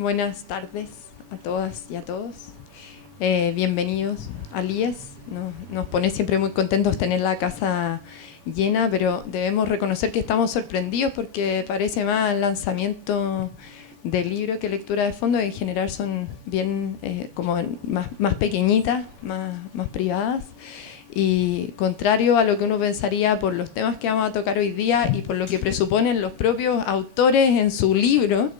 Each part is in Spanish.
Buenas tardes a todas y a todos. Bienvenidos a LIES. Nos pone siempre muy contentos tener la casa llena, pero debemos reconocer que estamos sorprendidos porque parece más lanzamiento del libro que lectura de fondo. En general son bien como más pequeñitas, más privadas. Y contrario a lo que uno pensaría por los temas que vamos a tocar hoy día y por lo que presuponen los propios autores en su libro,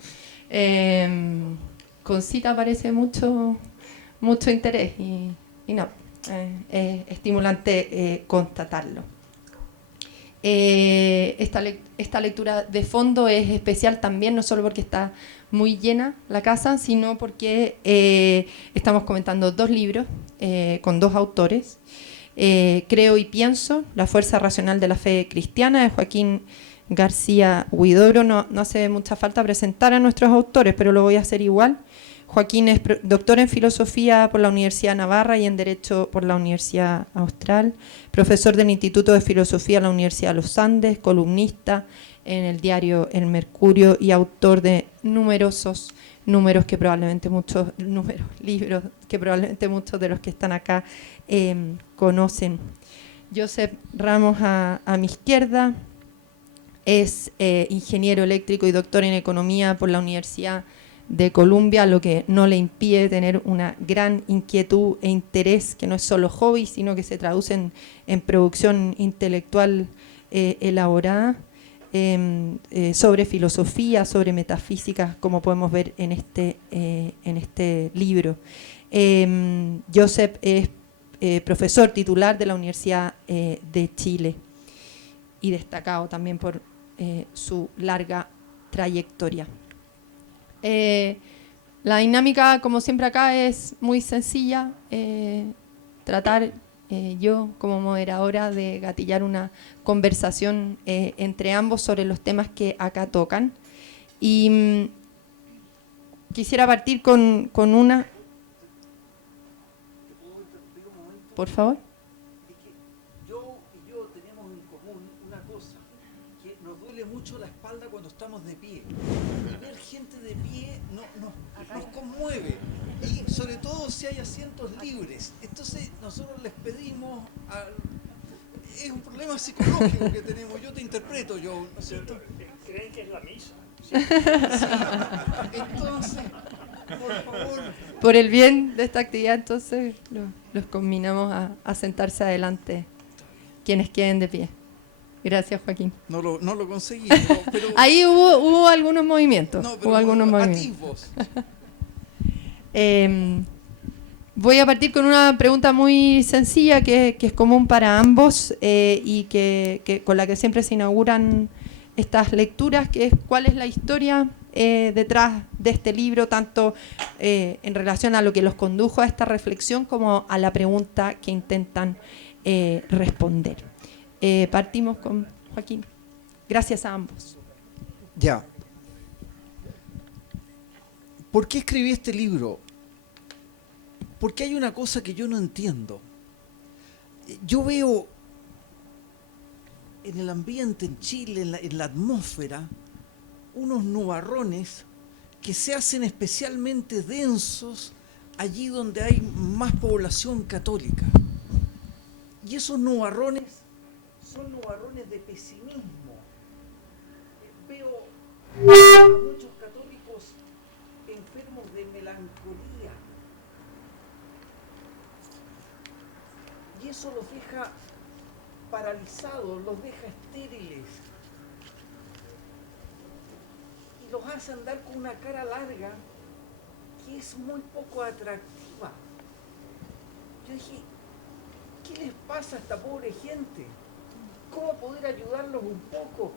con cita parece mucho interés y no, es estimulante constatarlo. Esta lectura de fondo es especial también, no solo porque está muy llena la casa, sino porque estamos comentando dos libros con dos autores. Creo y pienso, La fuerza racional de la fe cristiana, de Joaquín García Huidobro. No hace mucha falta presentar a nuestros autores, pero lo voy a hacer igual. Joaquín es doctor en filosofía por la Universidad de Navarra y en Derecho por la Universidad Austral, profesor del Instituto de Filosofía de la Universidad de los Andes, columnista en el diario El Mercurio y autor de numerosos libros que probablemente muchos de los que están acá conocen. Josep Ramos a mi izquierda es ingeniero eléctrico y doctor en economía por la Universidad de Columbia, lo que no le impide tener una gran inquietud e interés, que no es solo hobby, sino que se traduce en producción intelectual elaborada, sobre filosofía, sobre metafísica, como podemos ver en este libro. Josep es profesor titular de la Universidad de Chile y destacado también por su larga trayectoria. La dinámica, como siempre acá, es muy sencilla. Tratar yo, como moderadora, de gatillar una conversación entre ambos sobre los temas que acá tocan. Y quisiera partir con una... Por favor. Es que yo y yo tenemos en común una cosa, que nos duele mucho la espalda cuando estamos de pie. Y ver gente de pie nos conmueve. Y sobre todo si hay asientos libres. Entonces nosotros les pedimos... Es un problema psicológico que tenemos. Yo te interpreto, ¿no es cierto? Creen que es la misa. Sí. Entonces, por favor... Por el bien de esta actividad, entonces, los combinamos a sentarse adelante, quienes queden de pie. Gracias, Joaquín. No lo conseguí, pero... Ahí hubo algunos movimientos. No, pero hubo algunos movimientos. Voy a partir con una pregunta muy sencilla que es común para ambos y que con la que siempre se inauguran estas lecturas, que es ¿cuál es la historia detrás de este libro, tanto en relación a lo que los condujo a esta reflexión como a la pregunta que intentan responder? Partimos con Joaquín. Gracias a ambos. Ya. ¿Por qué escribí este libro? Porque hay una cosa que yo no entiendo. Yo veo en el ambiente en Chile, en la atmósfera, unos nubarrones que se hacen especialmente densos allí donde hay más población católica. Y esos nubarrones son nubarrones de pesimismo. Veo a muchos católicos enfermos de melancolía. Y eso los deja paralizados, los deja estériles. Y los hace andar con una cara larga que es muy poco atractiva. Yo dije, ¿qué les pasa a esta pobre gente? ¿Cómo poder ayudarlos un poco?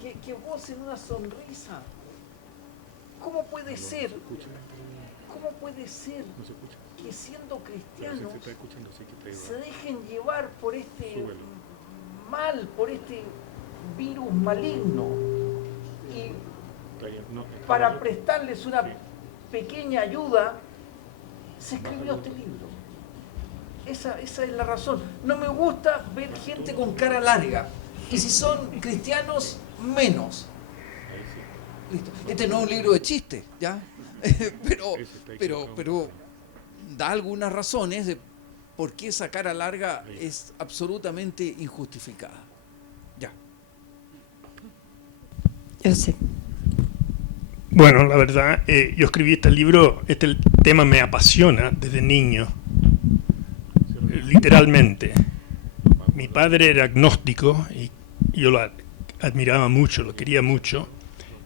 Que gocen una sonrisa. ¿Cómo puede ser? ¿Cómo puede ser que siendo cristianos se dejen llevar por este mal, por este virus maligno? Y para prestarles una pequeña ayuda, se escribió este libro. Esa es la razón. No me gusta ver gente con cara larga. Y si son cristianos, menos. Listo. Este no es un libro de chistes, ¿ya? pero da algunas razones de por qué esa cara larga es absolutamente injustificada. Ya. Yo sé. Bueno, la verdad, yo escribí este libro, este tema me apasiona desde niño, literalmente. Mi padre era agnóstico y yo lo admiraba mucho, lo quería mucho,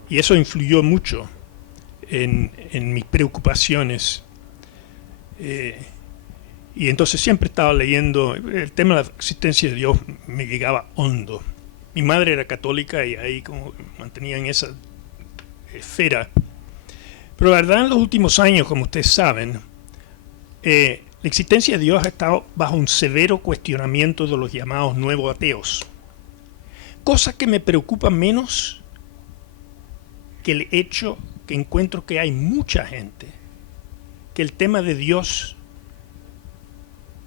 y eso influyó mucho en mis preocupaciones. Y entonces siempre estaba leyendo, el tema de la existencia de Dios me llegaba hondo. Mi madre era católica y ahí como mantenía en esa esfera. Pero la verdad, en los últimos años, como ustedes saben, la existencia de Dios ha estado bajo un severo cuestionamiento de los llamados nuevos ateos. Cosa que me preocupa menos que el hecho que encuentro que hay mucha gente que el tema de Dios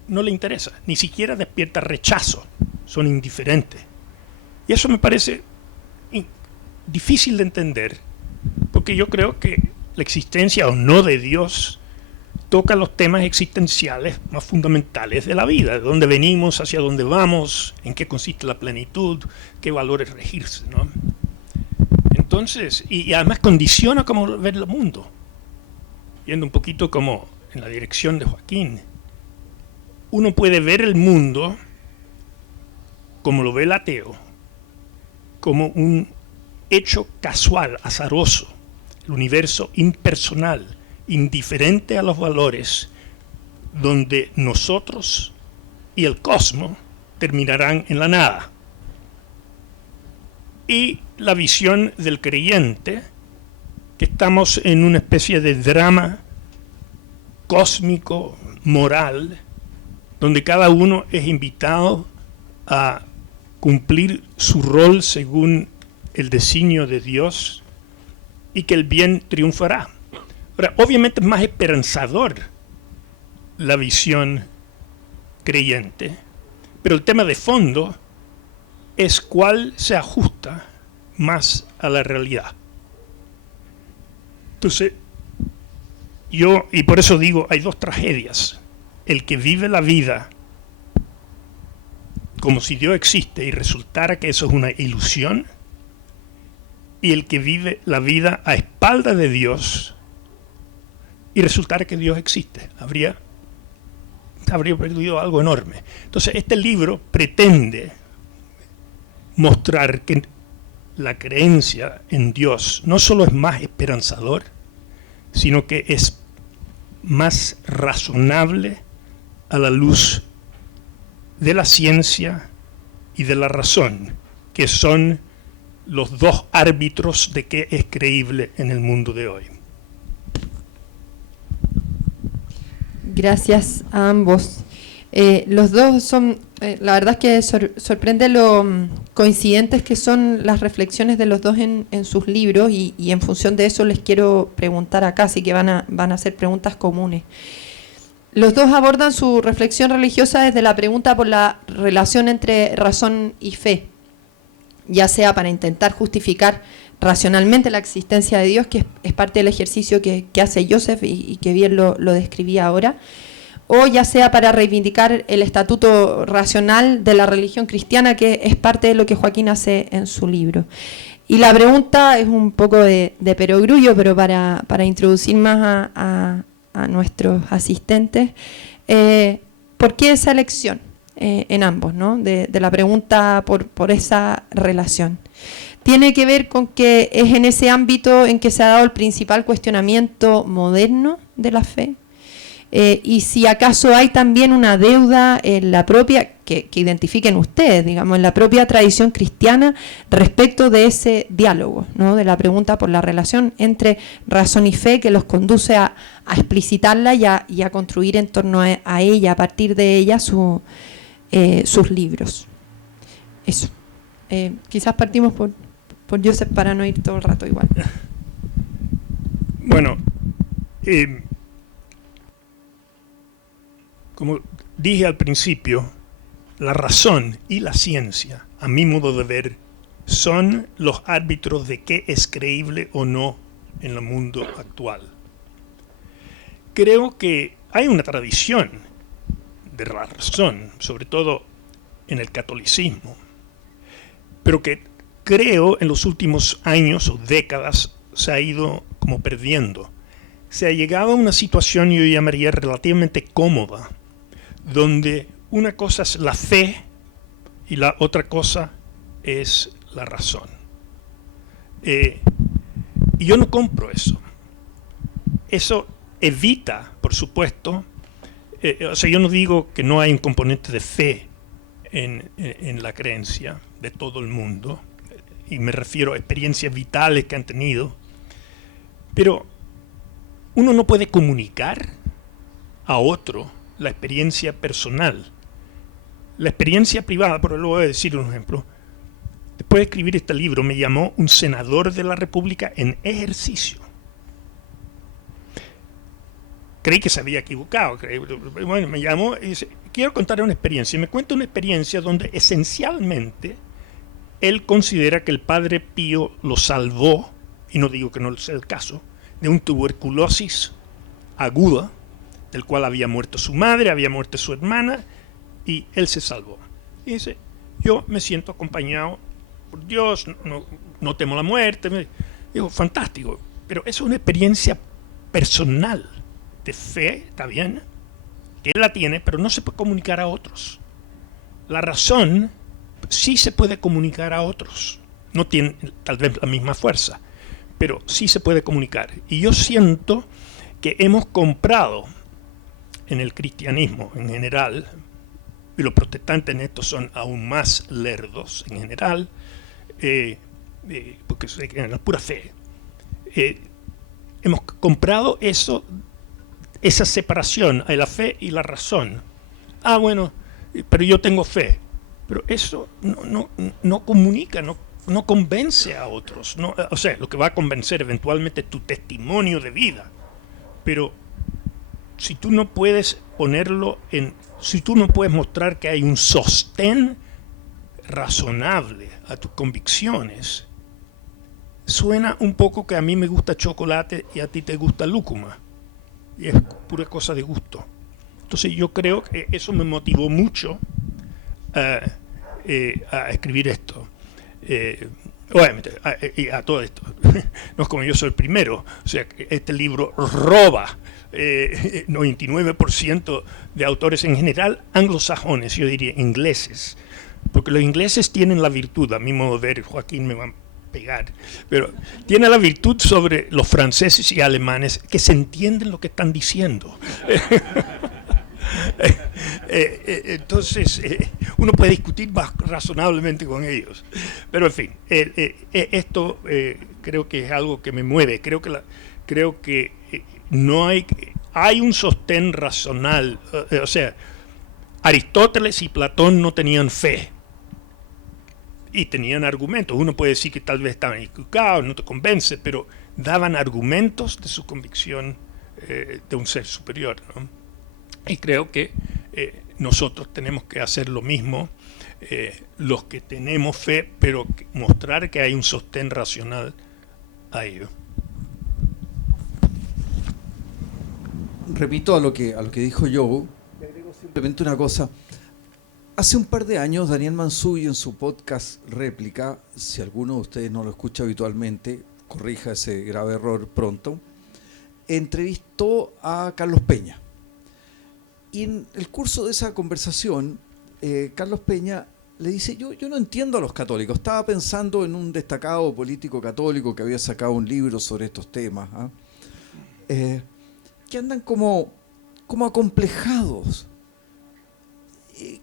no le interesa, ni siquiera despierta rechazo, son indiferentes. Y eso me parece difícil de entender, porque yo creo que la existencia o no de Dios toca los temas existenciales más fundamentales de la vida, de dónde venimos, hacia dónde vamos, en qué consiste la plenitud, qué valores regirse, ¿no? Entonces, y además condiciona cómo ver el mundo. Yendo un poquito como en la dirección de Joaquín, uno puede ver el mundo como lo ve el ateo, como un hecho casual, azaroso, el universo impersonal, indiferente a los valores, donde nosotros y el cosmos terminarán en la nada. Y la visión del creyente, que estamos en una especie de drama cósmico, moral, donde cada uno es invitado a cumplir su rol según el designio de Dios y que el bien triunfará. Ahora, obviamente es más esperanzador la visión creyente, pero el tema de fondo es cuál se ajusta más a la realidad. Entonces, y por eso digo, hay dos tragedias. El que vive la vida como si Dios existe y resultara que eso es una ilusión, y el que vive la vida a espaldas de Dios y resultara que Dios existe. Habría perdido algo enorme. Entonces, este libro pretende mostrar que la creencia en Dios no solo es más esperanzador, sino que es más razonable a la luz de la ciencia y de la razón, que son los dos árbitros de qué es creíble en el mundo de hoy. Gracias a ambos. Los dos son, la verdad es que sorprende lo coincidentes que son las reflexiones de los dos en sus libros y en función de eso les quiero preguntar acá, así que van a ser preguntas comunes. Los dos abordan su reflexión religiosa desde la pregunta por la relación entre razón y fe, ya sea para intentar justificar racionalmente la existencia de Dios, que es parte del ejercicio que hace Joseph y que bien lo describía ahora, o ya sea para reivindicar el estatuto racional de la religión cristiana, que es parte de lo que Joaquín hace en su libro. Y la pregunta es un poco de perogrullo, pero para introducir más a nuestros asistentes, ¿por qué esa elección en ambos, ¿no? de la pregunta por esa relación? Tiene que ver con que es en ese ámbito en que se ha dado el principal cuestionamiento moderno de la fe, y si acaso hay también una deuda en la propia, que identifiquen ustedes, digamos, en la propia tradición cristiana respecto de ese diálogo, ¿no? De la pregunta por la relación entre razón y fe, que los conduce a explicitarla y a construir en torno a ella, a partir de ella, sus libros. Eso. Quizás partimos por Joseph para no ir todo el rato igual. Bueno, como dije al principio, la razón y la ciencia, a mi modo de ver, son los árbitros de qué es creíble o no en el mundo actual. creo que hay una tradición de razón, sobre todo en el catolicismo, pero que creo en los últimos años o décadas se ha ido como perdiendo. Se ha llegado a una situación, yo llamaría, relativamente cómoda, donde una cosa es la fe y la otra cosa es la razón. Y yo no compro eso. Eso evita, por supuesto, o sea, yo no digo que no hay un componente de fe en la creencia de todo el mundo, y me refiero a experiencias vitales que han tenido, pero uno no puede comunicar a otro la experiencia personal. La experiencia privada, pero lo voy a decir un ejemplo. Después de escribir este libro me llamó un senador de la República en ejercicio. Creí que se había equivocado. Bueno, me llamó y dice, quiero contar una experiencia. Y me cuenta una experiencia donde esencialmente él considera que el Padre Pío lo salvó, y no digo que no sea el caso, de una tuberculosis aguda, del cual había muerto su madre, había muerto su hermana, y él se salvó. Y dice, yo me siento acompañado por Dios, no temo la muerte. Digo, fantástico, pero eso es una experiencia personal de fe, está bien, que él la tiene, pero no se puede comunicar a otros. La razón sí se puede comunicar a otros, no tiene tal vez la misma fuerza, pero sí se puede comunicar. Y yo siento que hemos comprado en el cristianismo en general, y los protestantes en esto son aún más lerdos en general, porque en la pura fe, hemos comprado esa separación de la fe y la razón. Bueno, pero yo tengo fe. Pero eso no comunica, no convence a otros. O sea, lo que va a convencer eventualmente es tu testimonio de vida. Pero si tú no puedes si tú no puedes mostrar que hay un sostén razonable a tus convicciones, suena un poco que a mí me gusta chocolate y a ti te gusta lúcuma. Y es pura cosa de gusto. Entonces yo creo que eso me motivó mucho a escribir esto. Obviamente, a todo esto. No es como yo soy el primero. O sea, este libro roba 99% de autores en general anglosajones, yo diría ingleses. Porque los ingleses tienen la virtud, a mi modo de ver, Joaquín me va a pegar, pero tienen la virtud sobre los franceses y alemanes que se entienden lo que están diciendo. Entonces uno puede discutir más razonablemente con ellos, pero en fin, esto creo que es algo que me mueve. Creo que no hay un sostén racional. O sea, Aristóteles y Platón no tenían fe y tenían argumentos. Uno puede decir que tal vez estaban equivocados, no te convence, pero daban argumentos de su convicción de un ser superior, ¿no? Y creo que nosotros tenemos que hacer lo mismo, los que tenemos fe, pero mostrar que hay un sostén racional a ello. Repito a lo que dijo Joe, le agrego simplemente una cosa. Hace un par de años, Daniel Mansuy, en su podcast Réplica, si alguno de ustedes no lo escucha habitualmente, corrija ese grave error pronto, entrevistó a Carlos Peña. Y en el curso de esa conversación, Carlos Peña le dice, yo no entiendo a los católicos. Estaba pensando en un destacado político católico que había sacado un libro sobre estos temas, que andan como acomplejados,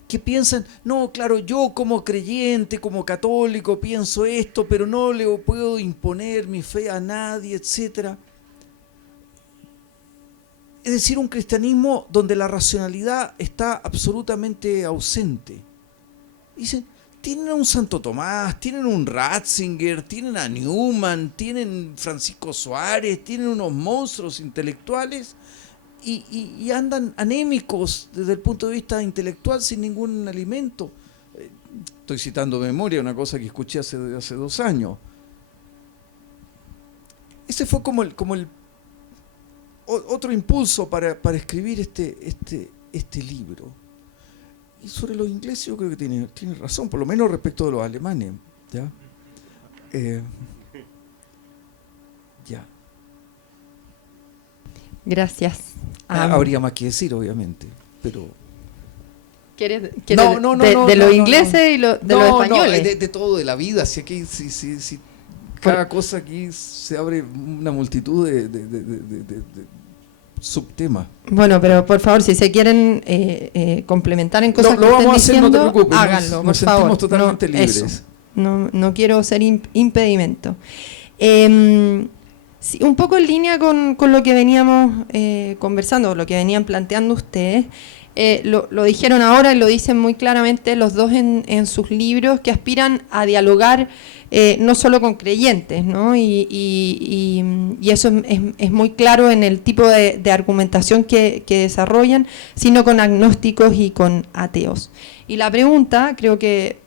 que piensan, no, claro, yo como creyente, como católico, pienso esto, pero no le puedo imponer mi fe a nadie, etcétera. Es decir, un cristianismo donde la racionalidad está absolutamente ausente. Dicen, tienen a un Santo Tomás, tienen un Ratzinger, tienen a Newman, tienen Francisco Suárez, tienen unos monstruos intelectuales y andan anémicos desde el punto de vista intelectual sin ningún alimento. Estoy citando de memoria una cosa que escuché hace 2 años. Ese fue como el otro impulso para escribir este libro. Y sobre los ingleses yo creo que tiene razón, por lo menos respecto de los alemanes. ¿Ya? Ya. Gracias. Habría más que decir, obviamente, pero... ¿Quieres No, de los ingleses y de los españoles? No, de todo, de la vida. Si aquí, si cada cosa aquí se abre una multitud de subtemas. Bueno, pero por favor, si se quieren complementar en cosas que estén diciendo, no te preocupes, háganlo, por favor. Nos sentimos totalmente libres. Eso. No quiero ser impedimento. Sí, un poco en línea con lo que veníamos conversando, lo que venían planteando ustedes. Lo dijeron ahora y lo dicen muy claramente los dos en sus libros, que aspiran a dialogar no solo con creyentes, ¿no? Y eso es muy claro en el tipo de argumentación que desarrollan, sino con agnósticos y con ateos. Y la pregunta, creo que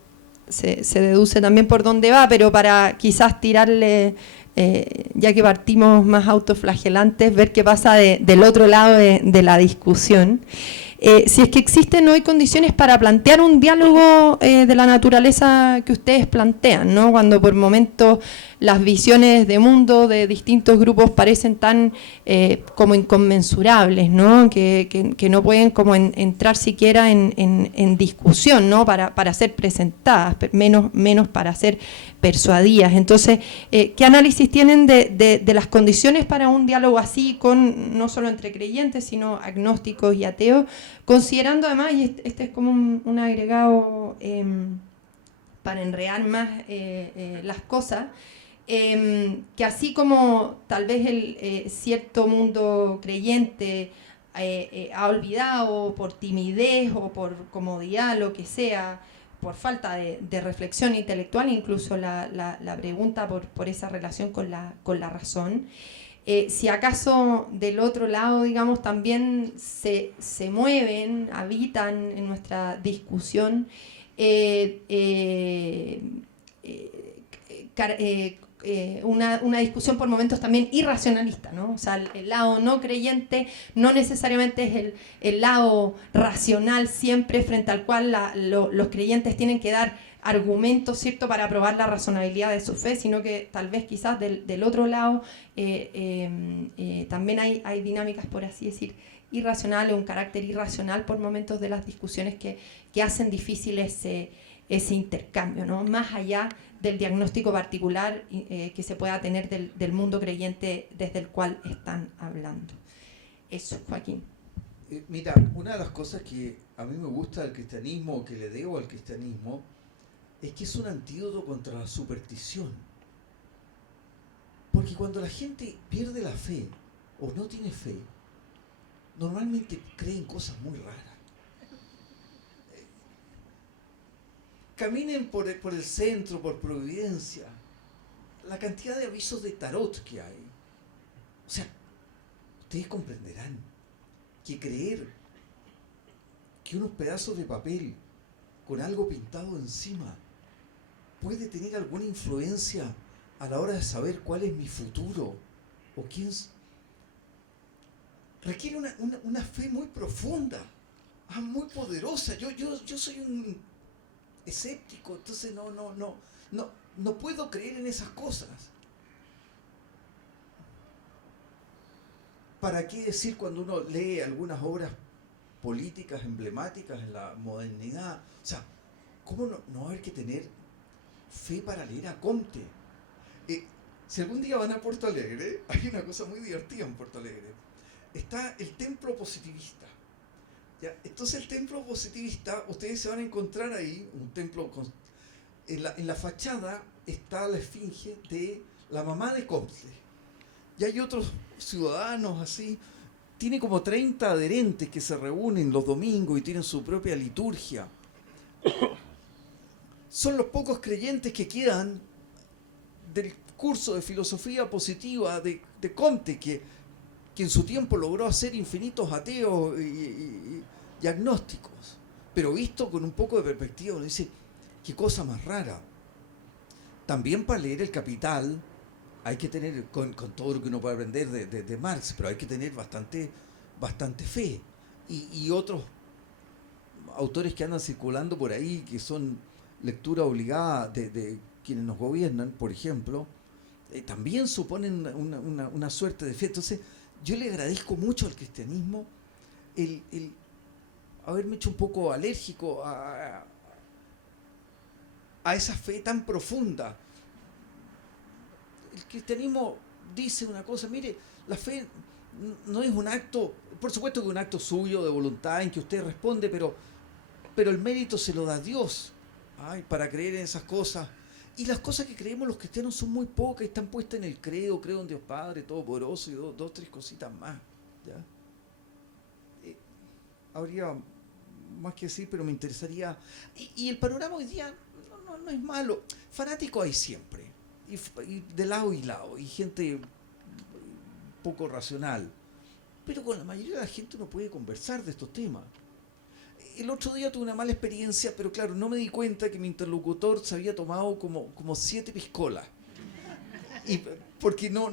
se deduce también por dónde va, pero para quizás tirarle... ya que partimos más autoflagelantes, ver qué pasa del otro lado de la discusión. Si es que existen hoy condiciones para plantear un diálogo de la naturaleza que ustedes plantean, ¿no? Cuando por momentos las visiones de mundo de distintos grupos parecen tan como inconmensurables, ¿no? Que no pueden como entrar siquiera en discusión, ¿no? Para ser presentadas, menos para ser persuadidas. Entonces, ¿qué análisis tienen de las condiciones para un diálogo así, con no solo entre creyentes, sino agnósticos y ateos, considerando además, y este es como un agregado para enredar más las cosas, que así como tal vez el cierto mundo creyente ha olvidado por timidez o por comodidad, lo que sea, por falta de reflexión intelectual, incluso la pregunta por esa relación con la razón, si acaso del otro lado, digamos, también se mueven, habitan en nuestra discusión una discusión por momentos también irracionalista, ¿no? O sea, el lado no creyente no necesariamente es el lado racional siempre, frente al cual los creyentes tienen que dar argumentos, ¿cierto?, para probar la razonabilidad de su fe, sino que tal vez quizás del otro lado también hay dinámicas, por así decir, irracionales, un carácter irracional por momentos de las discusiones que hacen difícil ese intercambio, ¿no? Más allá del diagnóstico particular que se pueda tener del mundo creyente desde el cual están hablando. Eso, Joaquín. Mira, una de las cosas que a mí me gusta del cristianismo, o que le debo al cristianismo, es que es un antídoto contra la superstición. Porque cuando la gente pierde la fe o no tiene fe, normalmente creen cosas muy raras. Caminen por el centro, por Providencia, la cantidad de avisos de tarot que hay. O sea, ustedes comprenderán que creer que unos pedazos de papel con algo pintado encima puede tener alguna influencia a la hora de saber cuál es mi futuro o quién requiere una fe muy profunda, muy poderosa. Yo soy un escéptico, entonces no puedo creer en esas cosas. ¿Para qué decir cuando uno lee algunas obras políticas emblemáticas en la modernidad? O sea, ¿cómo no hay que tener fe para leer a Comte? Si algún día van a Porto Alegre, hay una cosa muy divertida en Porto Alegre. Está el templo positivista. ¿Ya? Entonces el templo positivista, ustedes se van a encontrar ahí, un templo en la fachada está la esfinge de la mamá de Comte. Y hay otros ciudadanos así, tiene como 30 adherentes que se reúnen los domingos y tienen su propia liturgia. Son los pocos creyentes que quedan del curso de filosofía positiva de Comte, que en su tiempo logró hacer infinitos ateos y agnósticos, pero visto con un poco de perspectiva, uno dice, qué cosa más rara. También para leer El Capital Hay que tener, con todo lo que uno puede aprender de Marx, pero hay que tener bastante fe. Y otros autores que andan circulando por ahí, que son lectura obligada de quienes nos gobiernan, por ejemplo, también suponen una suerte de fe. Entonces, yo le agradezco mucho al cristianismo el haberme hecho un poco alérgico a esa fe tan profunda. El cristianismo dice una cosa, mire, la fe no es un acto, por supuesto que es un acto suyo, de voluntad, en que usted responde, pero el mérito se lo da Dios, para creer en esas cosas. Y las cosas que creemos los cristianos son muy pocas, están puestas en el credo, creo en Dios Padre Todopoderoso y dos, tres cositas más. ¿Ya? Habría más que decir, pero me interesaría. Y el panorama hoy día no es malo. Fanáticos hay siempre, y de lado y lado, y gente poco racional. Pero con la mayoría de la gente uno puede conversar de estos temas. El otro día tuve una mala experiencia, pero claro, no me di cuenta que mi interlocutor se había tomado como 7 piscolas. Y porque no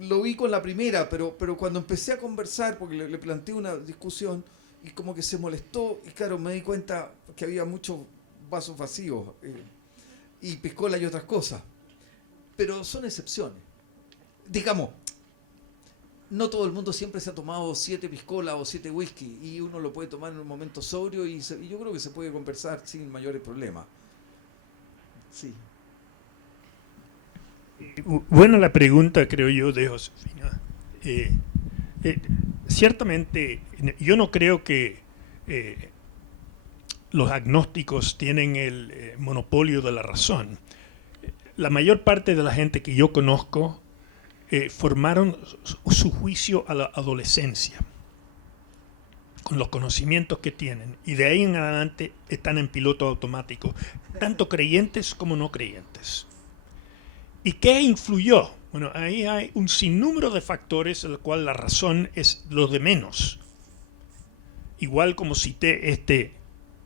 lo vi con la primera, pero cuando empecé a conversar, porque le planteé una discusión, y como que se molestó, y claro, me di cuenta que había muchos vasos vacíos, y piscola y otras cosas. Pero son excepciones. Digamos, no todo el mundo siempre se ha tomado 7 piscolas o 7 whisky, y uno lo puede tomar en un momento sobrio, y yo creo que se puede conversar sin mayores problemas. Sí. Buena la pregunta, creo yo, de Josefina. Ciertamente, yo no creo que los agnósticos tienen el monopolio de la razón. La mayor parte de la gente que yo conozco formaron su juicio a la adolescencia, con los conocimientos que tienen, y de ahí en adelante están en piloto automático, tanto creyentes como no creyentes. ¿Y qué influyó? Bueno, ahí hay un sinnúmero de factores en los cuales la razón es lo de menos. Igual como cité este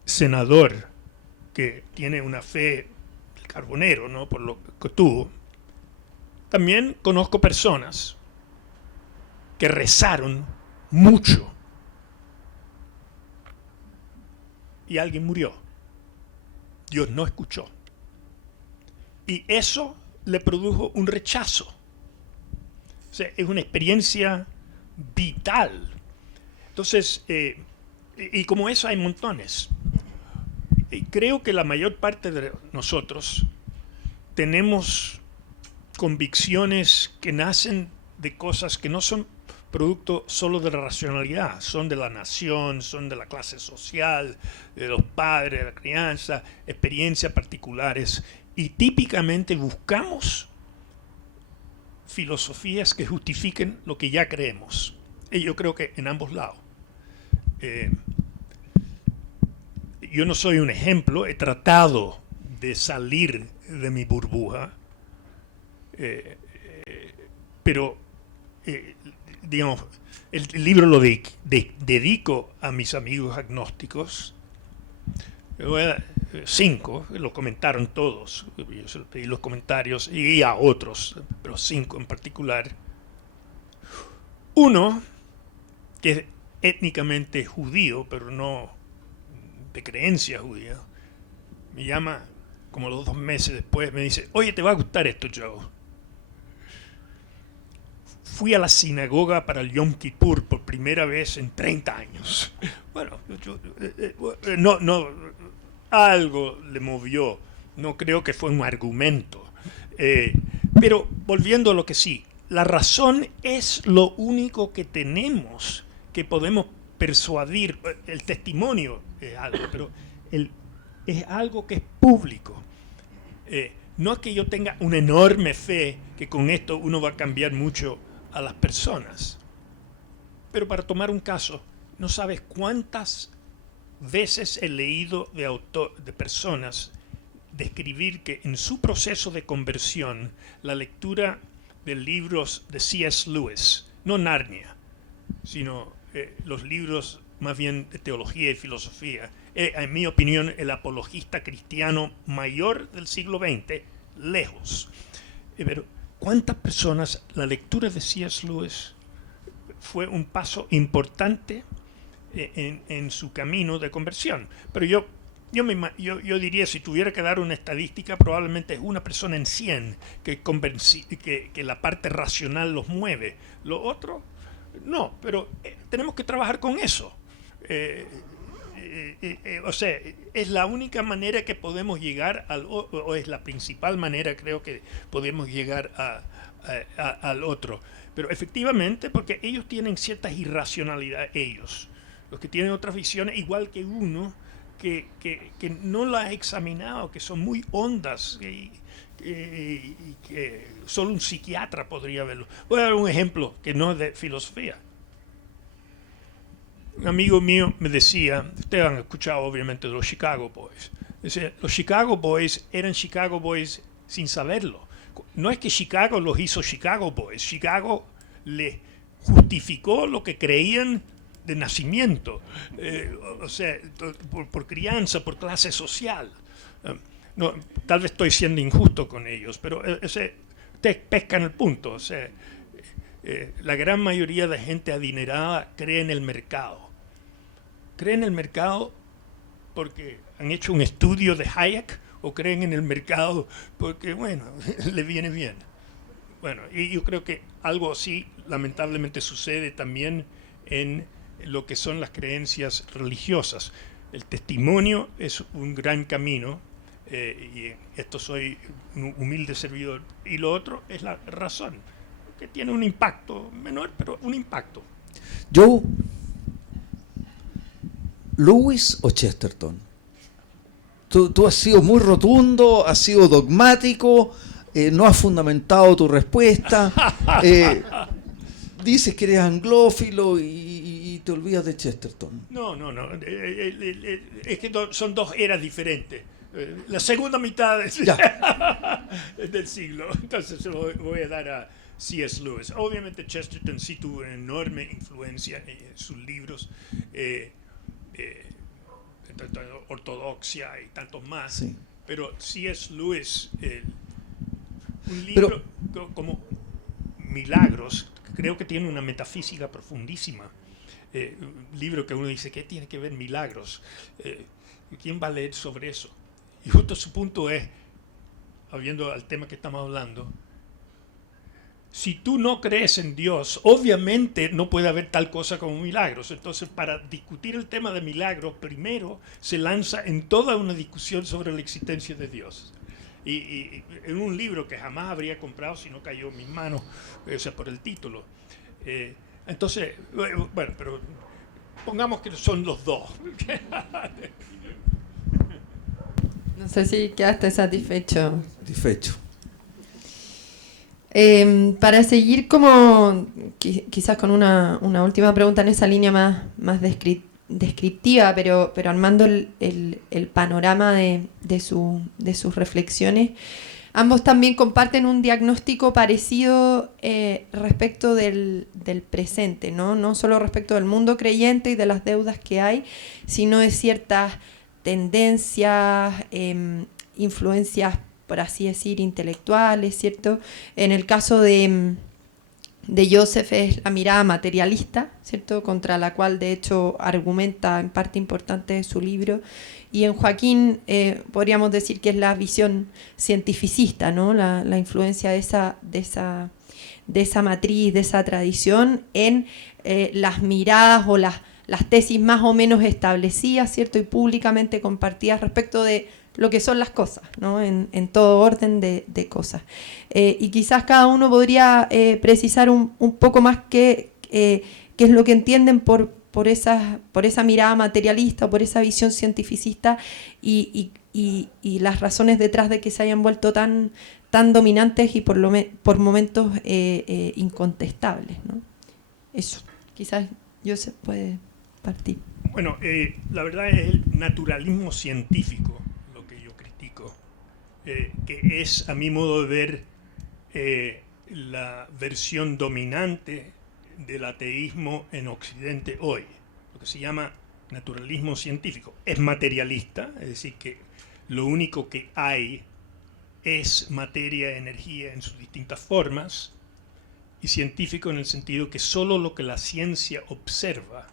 senador que tiene una fe carbonero, ¿no?, por lo que tuvo. También conozco personas que rezaron mucho y alguien murió. Dios no escuchó. Y eso le produjo un rechazo. O sea, es una experiencia vital. Entonces, y como eso hay montones. Creo que la mayor parte de nosotros tenemos convicciones que nacen de cosas que no son producto solo de la racionalidad, son de la nación, son de la clase social, de los padres, de la crianza, experiencias particulares, y típicamente buscamos filosofías que justifiquen lo que ya creemos. Y yo creo que en ambos lados. Yo no soy un ejemplo, he tratado de salir de mi burbuja, pero digamos, el libro lo dedico a mis amigos agnósticos. 5, lo comentaron todos, yo se lo pedí los comentarios, y a otros, pero 5 en particular. Uno, que es étnicamente judío, pero no de creencia judía, me llama como los 2 meses después, me dice: oye, te va a gustar esto, Joe. Fui a la sinagoga para el Yom Kippur por primera vez en 30 años. Bueno, no, algo le movió. No creo que fue un argumento. Pero volviendo a lo que sí, la razón es lo único que tenemos que podemos persuadir. El testimonio es algo, pero es algo que es público. No es que yo tenga una enorme fe que con esto uno va a cambiar mucho a las personas. Pero para tomar un caso, no sabes cuántas veces he leído de personas describir que en su proceso de conversión, la lectura de libros de C.S. Lewis, no Narnia, sino los libros más bien de teología y filosofía, en mi opinión, el apologista cristiano mayor del siglo XX, lejos. Pero ¿cuántas personas la lectura de C.S. Lewis fue un paso importante en su camino de conversión? Pero yo diría, si tuviera que dar una estadística, probablemente es una persona en 100 que la parte racional los mueve. Lo otro, no, pero tenemos que trabajar con eso. O sea, es la única manera que podemos llegar o es la principal manera, creo, que podemos llegar al otro. Pero efectivamente, porque ellos tienen ciertas irracionalidades, los que tienen otras visiones, igual que uno, que no la ha examinado, que son muy hondas y que solo un psiquiatra podría verlo. Voy a dar un ejemplo que no es de filosofía. Un amigo mío me decía, ustedes han escuchado obviamente de los Chicago Boys, decía, los Chicago Boys eran Chicago Boys sin saberlo. No es que Chicago los hizo Chicago Boys, Chicago le justificó lo que creían de nacimiento, o sea, por crianza, por clase social. No, tal vez estoy siendo injusto con ellos, pero ustedes pescan el punto. O sea, la gran mayoría de gente adinerada cree en el mercado. ¿Creen en el mercado porque han hecho un estudio de Hayek o creen en el mercado porque, bueno, le viene bien? Bueno, y yo creo que algo así lamentablemente sucede también en lo que son las creencias religiosas. El testimonio es un gran camino, y esto soy un humilde servidor, y lo otro es la razón, que tiene un impacto menor, pero un impacto. Joe, ¿Lewis o Chesterton? Tú has sido muy rotundo, has sido dogmático, no has fundamentado tu respuesta, dices que eres anglófilo y te olvidas de Chesterton. No. Es que son dos eras diferentes. La segunda mitad del siglo. Entonces voy a dar a C.S. Lewis. Obviamente Chesterton sí tuvo una enorme influencia en sus libros, Ortodoxia y tantos más. Sí. Pero C.S. Lewis, un libro como Milagros, creo que tiene una metafísica profundísima. Un libro que uno dice, ¿qué tiene que ver Milagros? ¿Quién va a leer sobre eso? Y justo su punto es, volviendo al tema que estamos hablando, si tú no crees en Dios, obviamente no puede haber tal cosa como milagros. Entonces, para discutir el tema de milagros, primero se lanza en toda una discusión sobre la existencia de Dios. Y en un libro que jamás habría comprado si no cayó en mis manos, o sea, por el título. Entonces, bueno, pero pongamos que son los dos. No sé si quedaste satisfecho. Satisfecho. Para seguir como quizás con una última pregunta en esa línea más descriptiva, pero armando el panorama de sus reflexiones, ambos también comparten un diagnóstico parecido respecto del presente, no solo respecto del mundo creyente y de las deudas que hay, sino de ciertas tendencias, influencias, por así decir, intelectuales, ¿cierto? En el caso de Joseph es la mirada materialista, ¿cierto? Contra la cual de hecho argumenta en parte importante de su libro. Y en Joaquín podríamos decir que es la visión cientificista, ¿no? La influencia de esa matriz, de esa tradición en las miradas o las tesis más o menos establecidas, ¿cierto? Y públicamente compartidas respecto de lo que son las cosas, ¿no? En todo orden de cosas. Y quizás cada uno podría precisar un poco más qué es lo que entienden por esa mirada materialista o por esa visión cientificista y las razones detrás de que se hayan vuelto tan dominantes y por momentos incontestables, ¿no? Eso, quizás Joseph puede partir. Bueno, la verdad es el naturalismo científico que es, a mi modo de ver, la versión dominante del ateísmo en Occidente hoy, lo que se llama naturalismo científico. Es materialista, es decir, que lo único que hay es materia, energía en sus distintas formas, y científico en el sentido que solo lo que la ciencia observa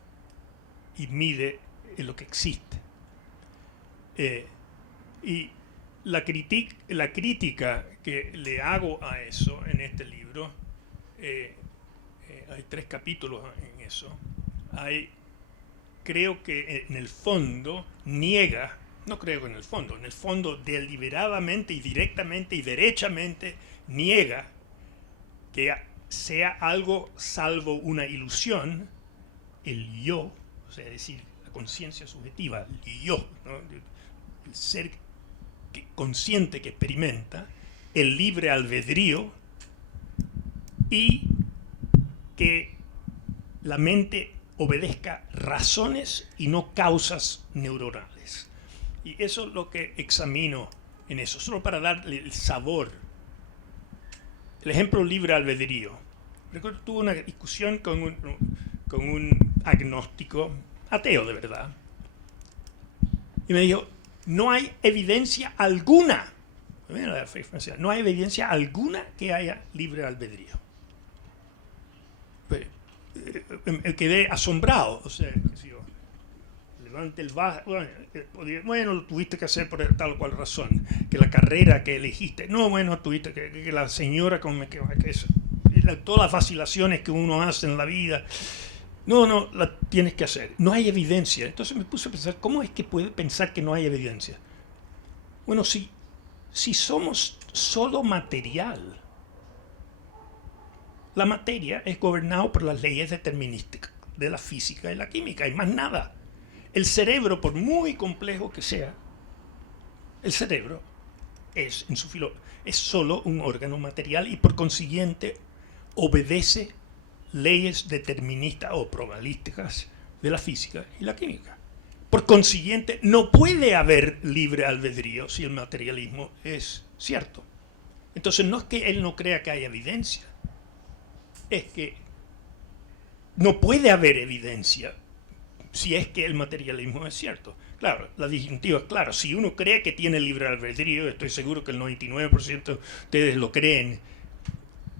y mide es lo que existe. Y la crítica que le hago a eso en este libro, hay 3 capítulos en eso, creo que en el fondo niega, no creo que en el fondo deliberadamente y directamente y derechamente niega que sea algo salvo una ilusión, el yo, o sea, es decir, la conciencia subjetiva, el yo, ¿no? El ser consciente que experimenta, el libre albedrío, y que la mente obedezca razones y no causas neuronales. Y eso es lo que examino en eso, solo para darle el sabor. El ejemplo libre albedrío. Recuerdo tuve una discusión con un agnóstico, ateo de verdad, y me dijo, no hay evidencia alguna, no hay evidencia alguna que haya libre albedrío. Me quedé asombrado, o sea, levante el vaso, bueno, lo tuviste que hacer por tal o cual razón, que la carrera que elegiste, no, bueno, tuviste que la señora todas las vacilaciones que uno hace en la vida, no, la tienes que hacer, no hay evidencia. Entonces me puse a pensar, ¿cómo es que puede pensar que no hay evidencia? Bueno, si somos solo material, la materia es gobernada por las leyes determinísticas de la física y la química, y más nada. El cerebro, por muy complejo que sea, el cerebro es solo un órgano material y por consiguiente obedece leyes deterministas o probabilísticas de la física y la química. Por consiguiente, no puede haber libre albedrío si el materialismo es cierto. Entonces no es que él no crea que hay evidencia, es que no puede haber evidencia si es que el materialismo es cierto. Claro, la disyuntiva es claro. Si uno cree que tiene libre albedrío, estoy seguro que el 99% de ustedes lo creen,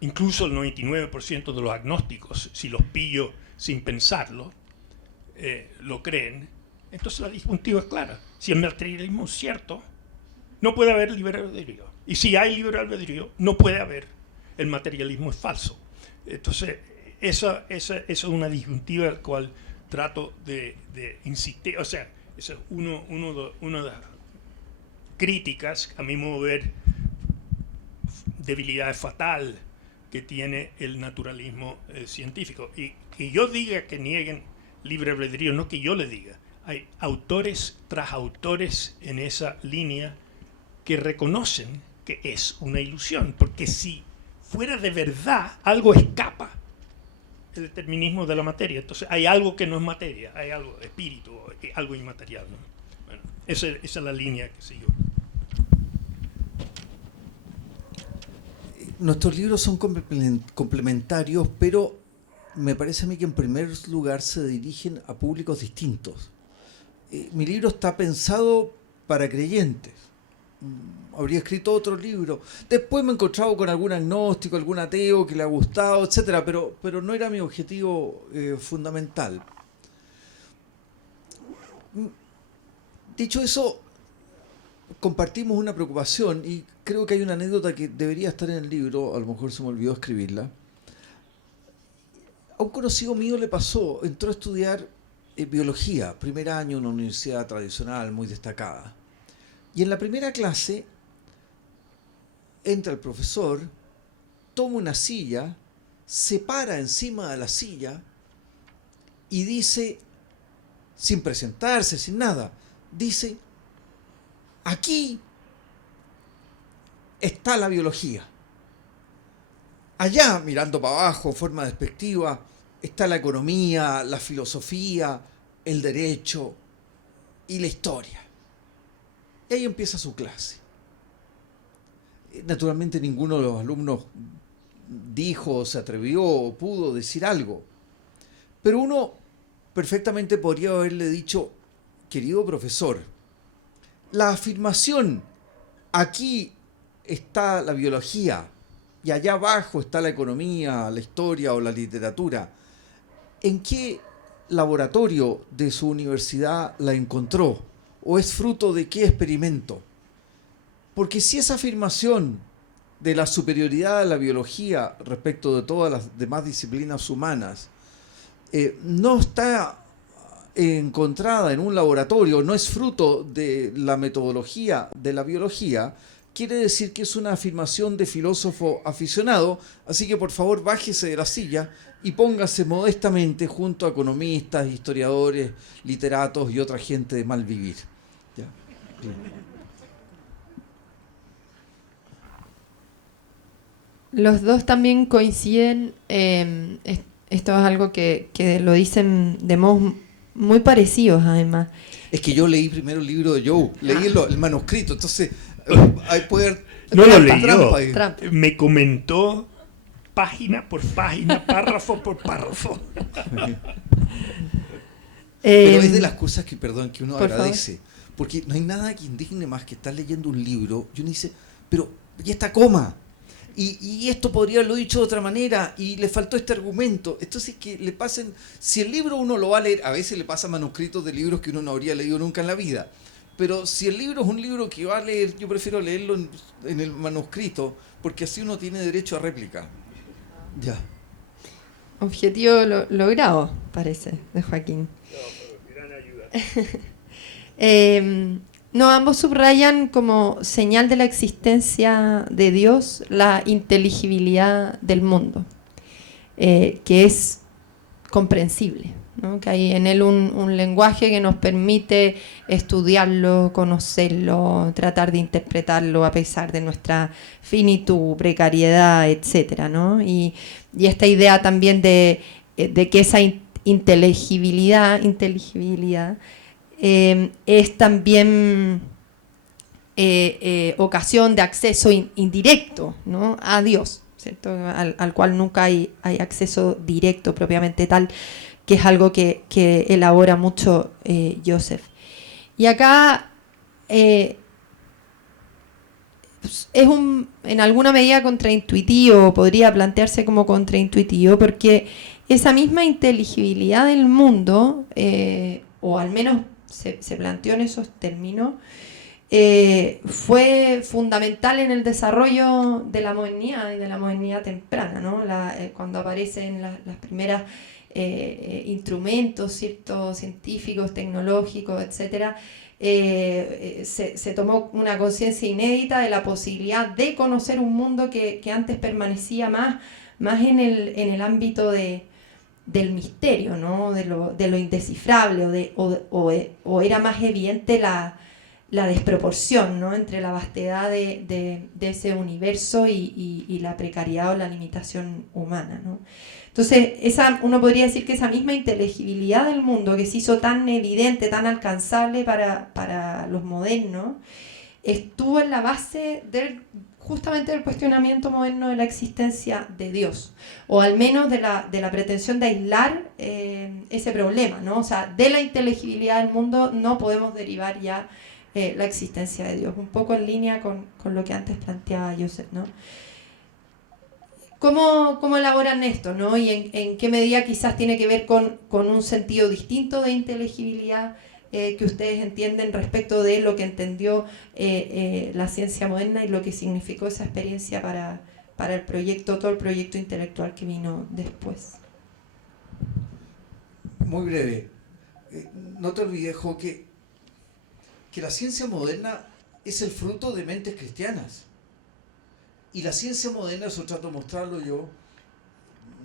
incluso el 99% de los agnósticos, si los pillo sin pensarlo, lo creen. Entonces la disyuntiva es clara. Si el materialismo es cierto, no puede haber libre albedrío. Y si hay libre albedrío, no puede haber. El materialismo es falso. Entonces, esa es una disyuntiva al cual trato de insistir. O sea, esa es una de las críticas, a mi modo de ver, debilidad fatal que tiene el naturalismo científico. Y que yo diga que nieguen libre albedrío, no que yo le diga. Hay autores tras autores en esa línea que reconocen que es una ilusión, porque si fuera de verdad, algo escapa el determinismo de la materia. Entonces hay algo que no es materia, hay algo espíritu, algo inmaterial, ¿no? Bueno, esa es la línea que sigo. Nuestros libros son complementarios, pero me parece a mí que en primer lugar se dirigen a públicos distintos. Mi libro está pensado para creyentes. Habría escrito otro libro. Después me he encontrado con algún agnóstico, algún ateo que le ha gustado, etcétera, pero no era mi objetivo fundamental. Dicho eso, compartimos una preocupación y creo que hay una anécdota que debería estar en el libro, a lo mejor se me olvidó escribirla. A un conocido mío le pasó, entró a estudiar biología, primer año en una universidad tradicional muy destacada. Y en la primera clase entra el profesor, toma una silla, se para encima de la silla y dice, sin presentarse, sin nada, dice, aquí está la biología. Allá, mirando para abajo, de forma despectiva, está la economía, la filosofía, el derecho y la historia. Y ahí empieza su clase. Naturalmente ninguno de los alumnos dijo, se atrevió o pudo decir algo. Pero uno perfectamente podría haberle dicho, querido profesor, la afirmación aquí está la biología y allá abajo está la economía, la historia o la literatura, ¿en qué laboratorio de su universidad la encontró? ¿O es fruto de qué experimento? Porque si esa afirmación de la superioridad de la biología respecto de todas las demás disciplinas humanas no está encontrada en un laboratorio, no es fruto de la metodología de la biología, quiere decir que es una afirmación de filósofo aficionado, así que por favor bájese de la silla y póngase modestamente junto a economistas, historiadores, literatos y otra gente de mal vivir. ¿Ya? Bien. Los dos también coinciden, esto es algo que lo dicen de modos muy parecidos además. Es que yo leí primero el libro de Joe, leí el manuscrito, entonces ahí puede haber no lo leyó, trampa. Me comentó página por página, párrafo por párrafo. Pero es de las cosas que, perdón, que uno agradece, favor. Porque no hay nada que indigne más que estar leyendo un libro y uno dice, pero ¿y esta coma? Y esto podría haberlo dicho de otra manera y le faltó este argumento. Entonces que le pasen, si el libro uno lo va a leer, a veces le pasa manuscritos de libros que uno no habría leído nunca en la vida, pero si el libro es un libro que va a leer, yo prefiero leerlo en el manuscrito, porque así uno tiene derecho a réplica. Ya. Objetivo logrado, parece, de Joaquín. Gran ayuda. No, ambos subrayan como señal de la existencia de Dios la inteligibilidad del mundo, que es comprensible, ¿no? Que hay en él un lenguaje que nos permite estudiarlo, conocerlo, tratar de interpretarlo a pesar de nuestra finitud, precariedad, etcétera, ¿no? Y esta idea también de que esa inteligibilidad es también ocasión de acceso indirecto, ¿no? A Dios, ¿cierto? Al cual nunca hay acceso directo propiamente tal, que es algo que elabora mucho Joseph. Y acá es en alguna medida contraintuitivo, podría plantearse como contraintuitivo, porque esa misma inteligibilidad del mundo, o al menos se planteó en esos términos, fue fundamental en el desarrollo de la modernidad y de la modernidad temprana, ¿no? Cuando aparecen las primeras instrumentos, ¿cierto? Científicos, tecnológicos, etcétera, se tomó una conciencia inédita de la posibilidad de conocer un mundo que antes permanecía más en el ámbito del misterio, ¿no? de lo indescifrable, o era más evidente la desproporción, ¿no? Entre la vastedad de ese universo y la precariedad o la limitación humana, ¿no? Entonces, uno podría decir que esa misma inteligibilidad del mundo que se hizo tan evidente, tan alcanzable para los modernos, estuvo en la base justamente del cuestionamiento moderno de la existencia de Dios, o al menos de la pretensión de aislar ese problema, ¿no? O sea, de la inteligibilidad del mundo no podemos derivar ya la existencia de Dios, un poco en línea con lo que antes planteaba Joseph, ¿no? ¿Cómo elaboran esto, ¿no? Y en qué medida quizás tiene que ver con un sentido distinto de inteligibilidad que ustedes entienden respecto de lo que entendió la ciencia moderna y lo que significó esa experiencia para el proyecto, todo el proyecto intelectual que vino después? Muy breve. No te olvides, Jo, que la ciencia moderna es el fruto de mentes cristianas. Y la ciencia moderna, eso trato de mostrarlo yo,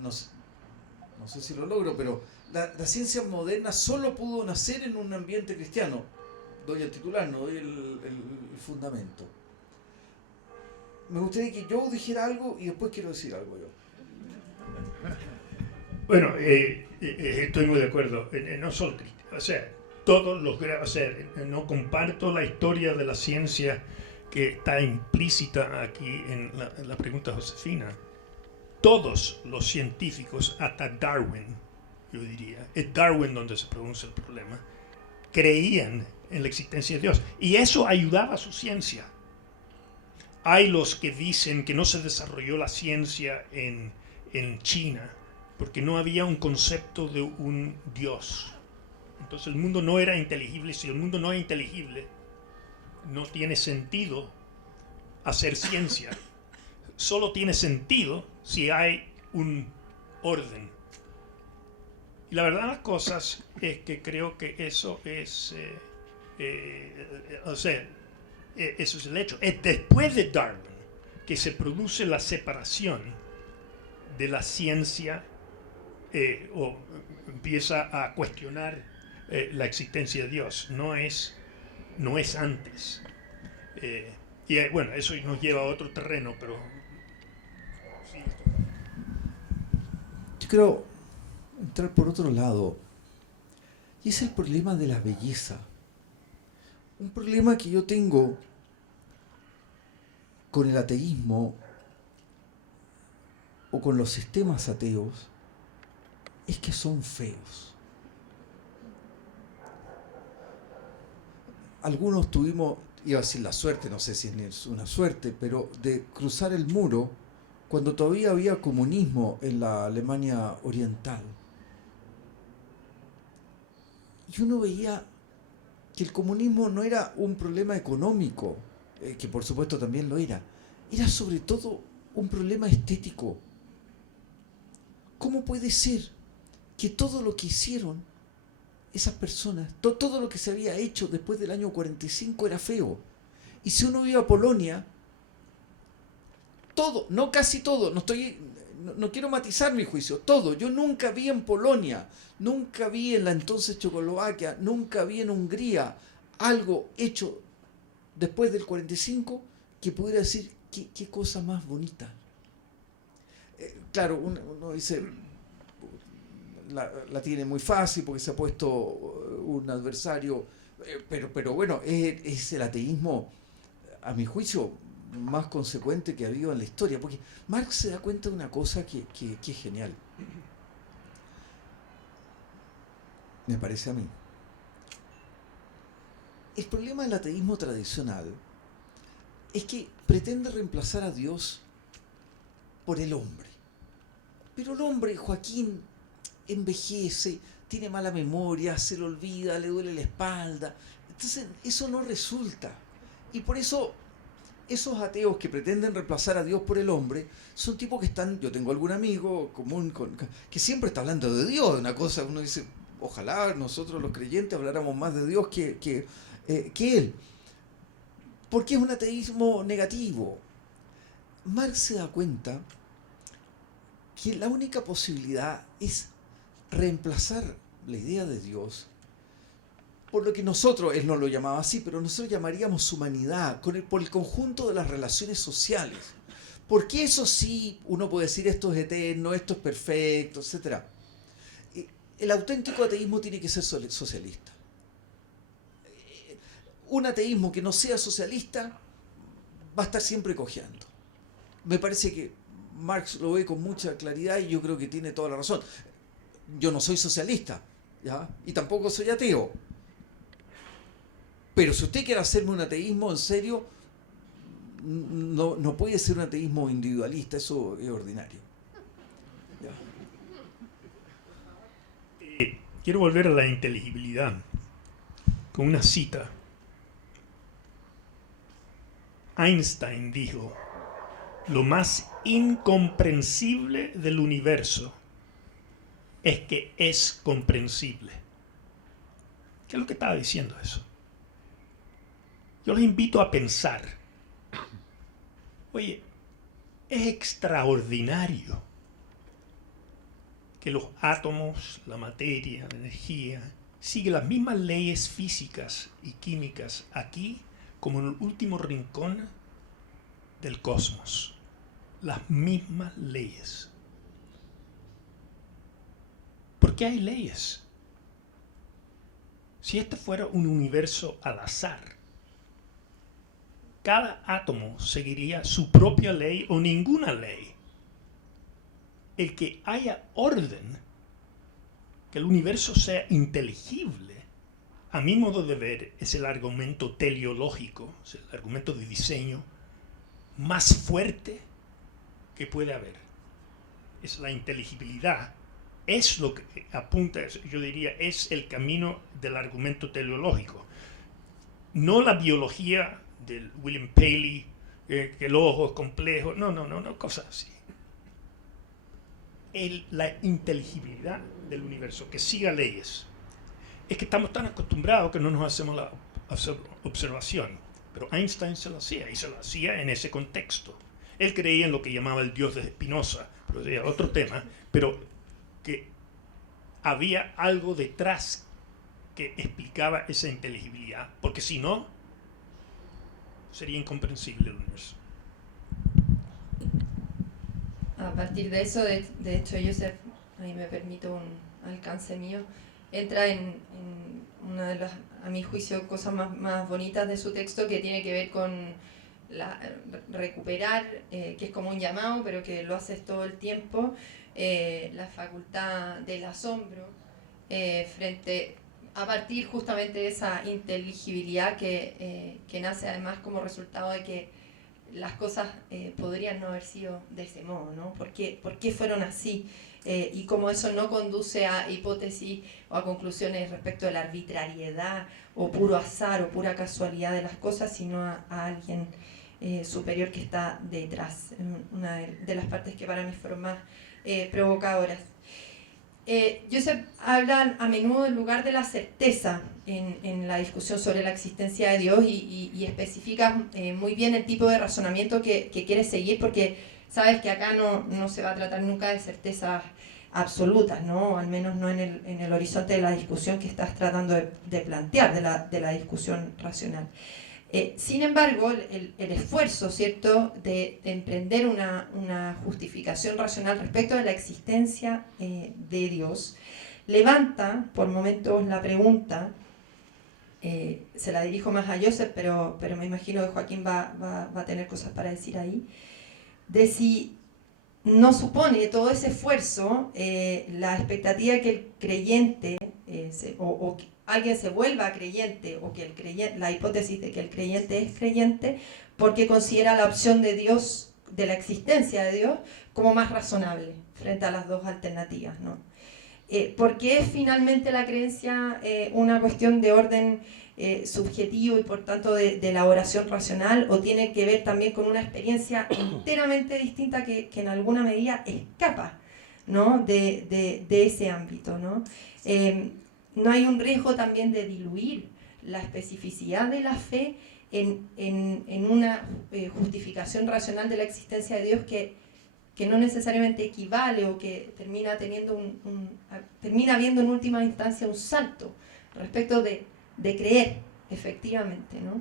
no sé si lo logro, pero la ciencia moderna solo pudo nacer en un ambiente cristiano. Doy el titular, no doy el fundamento. Me gustaría que yo dijera algo y después quiero decir algo yo. Bueno, estoy muy de acuerdo. No solo cristiano, o sea, todos los grados, o sea, no comparto la historia de la ciencia que está implícita aquí en la pregunta Josefina. Todos los científicos, hasta Darwin, yo diría, es Darwin donde se produce el problema, creían en la existencia de Dios. Y eso ayudaba a su ciencia. hay los que dicen que no se desarrolló la ciencia en China porque no había un concepto de un Dios. Entonces el mundo no era inteligible. Si el mundo no es inteligible, no tiene sentido hacer ciencia. Solo tiene sentido si hay un orden. Y la verdad de las cosas es que creo que eso es, eso es el hecho. Es después de Darwin que se produce la separación de la ciencia o empieza a cuestionar la existencia de Dios. No es antes. Y bueno, eso nos lleva a otro terreno, pero sí. Yo creo entrar por otro lado, y es el problema de la belleza. Un problema que yo tengo con el ateísmo o con los sistemas ateos es que son feos. Algunos tuvimos, iba a decir la suerte, no sé si es una suerte, pero de cruzar el muro cuando todavía había comunismo en la Alemania oriental. Y uno veía que el comunismo no era un problema económico, que por supuesto también lo era sobre todo un problema estético. ¿Cómo puede ser que todo lo que hicieron esas personas, todo lo que se había hecho después del año 45 era feo? Y si uno iba a Polonia, todo, no casi todo, no quiero matizar mi juicio, todo. Yo nunca vi en Polonia, nunca vi en la entonces Checoslovaquia, nunca vi en Hungría algo hecho después del 45 que pudiera decir qué cosa más bonita. Claro, uno dice, la tiene muy fácil porque se ha puesto un adversario, pero bueno, es el ateísmo, a mi juicio, más consecuente que ha habido en la historia, porque Marx se da cuenta de una cosa que es genial, me parece a mí. El problema del ateísmo tradicional es que pretende reemplazar a Dios por el hombre. Pero el hombre, Joaquín, envejece, tiene mala memoria, se le olvida, le duele la espalda. Entonces, eso no resulta. Y por eso, esos ateos que pretenden reemplazar a Dios por el hombre, son tipos que están, yo tengo algún amigo común que siempre está hablando de Dios, de una cosa, uno dice, ojalá nosotros los creyentes habláramos más de Dios que él. Porque es un ateísmo negativo. Marx se da cuenta que la única posibilidad es reemplazar la idea de Dios por lo que nosotros, él no lo llamaba así, pero nosotros llamaríamos humanidad, por el conjunto de las relaciones sociales. Porque eso sí, uno puede decir esto es eterno, esto es perfecto, etc. El auténtico ateísmo tiene que ser socialista. Un ateísmo que no sea socialista va a estar siempre cojeando. Me parece que Marx lo ve con mucha claridad y yo creo que tiene toda la razón. Yo no soy socialista, ¿ya? Y tampoco soy ateo. Pero si usted quiere hacerme un ateísmo en serio, no puede ser un ateísmo individualista, eso es ordinario. ¿Ya? Quiero volver a la inteligibilidad con una cita. Einstein dijo: lo más incomprensible del universo es que es comprensible. ¿Qué es lo que estaba diciendo eso? Yo les invito a pensar. Oye, es extraordinario que los átomos, la materia, la energía, siguen las mismas leyes físicas y químicas aquí como en el último rincón del cosmos. Las mismas leyes. ¿Por qué hay leyes? Si este fuera un universo al azar, cada átomo seguiría su propia ley o ninguna ley. El que haya orden, que el universo sea inteligible, a mi modo de ver, es el argumento teleológico, es el argumento de diseño más fuerte que puede haber. Es la inteligibilidad. Es lo que apunta, yo diría, es el camino del argumento teleológico. No la biología del William Paley, que el ojo es complejo, no, cosas así. La inteligibilidad del universo, que siga leyes. Es que estamos tan acostumbrados que no nos hacemos la observación. Pero Einstein se lo hacía, y se lo hacía en ese contexto. Él creía en lo que llamaba el Dios de Spinoza, pero era otro tema, pero que había algo detrás que explicaba esa inteligibilidad, porque si no, sería incomprensible el universo. A partir de eso, de hecho, Joseph, ahí me permito un alcance mío, entra en una de las, a mi juicio, cosas más bonitas de su texto, que tiene que ver con recuperar, que es como un llamado, pero que lo haces todo el tiempo, la facultad del asombro, a partir justamente de esa inteligibilidad que nace además como resultado de que las cosas podrían no haber sido de ese modo, ¿no? ¿Por qué fueron así? Y cómo eso no conduce a hipótesis o a conclusiones respecto de la arbitrariedad o puro azar o pura casualidad de las cosas, sino a alguien superior que está detrás. Una de las partes que para mí fueron más provocadoras. Joseph habla a menudo del lugar de la certeza en la discusión sobre la existencia de Dios y especifica muy bien el tipo de razonamiento que quiere seguir, porque sabes que acá no se va a tratar nunca de certezas absolutas, ¿no? Al menos no en el horizonte de la discusión que estás tratando de plantear, de la discusión racional. Sin embargo, el esfuerzo, ¿cierto?, de emprender una justificación racional respecto de la existencia de Dios, levanta por momentos la pregunta, se la dirijo más a Joseph, pero me imagino que Joaquín va a tener cosas para decir ahí, de si no supone todo ese esfuerzo la expectativa de que el creyente, o que alguien se vuelva creyente, o que la hipótesis de que el creyente es creyente, porque considera la opción de Dios, de la existencia de Dios, como más razonable frente a las dos alternativas, ¿no? ¿Por qué es finalmente la creencia una cuestión de orden subjetivo y por tanto de elaboración racional, o tiene que ver también con una experiencia enteramente distinta que en alguna medida escapa, ¿no?, de ese ámbito, ¿no? No hay un riesgo también de diluir la especificidad de la fe en una justificación racional de la existencia de Dios que no necesariamente equivale, o que termina habiendo en última instancia un salto respecto de creer, efectivamente, ¿no?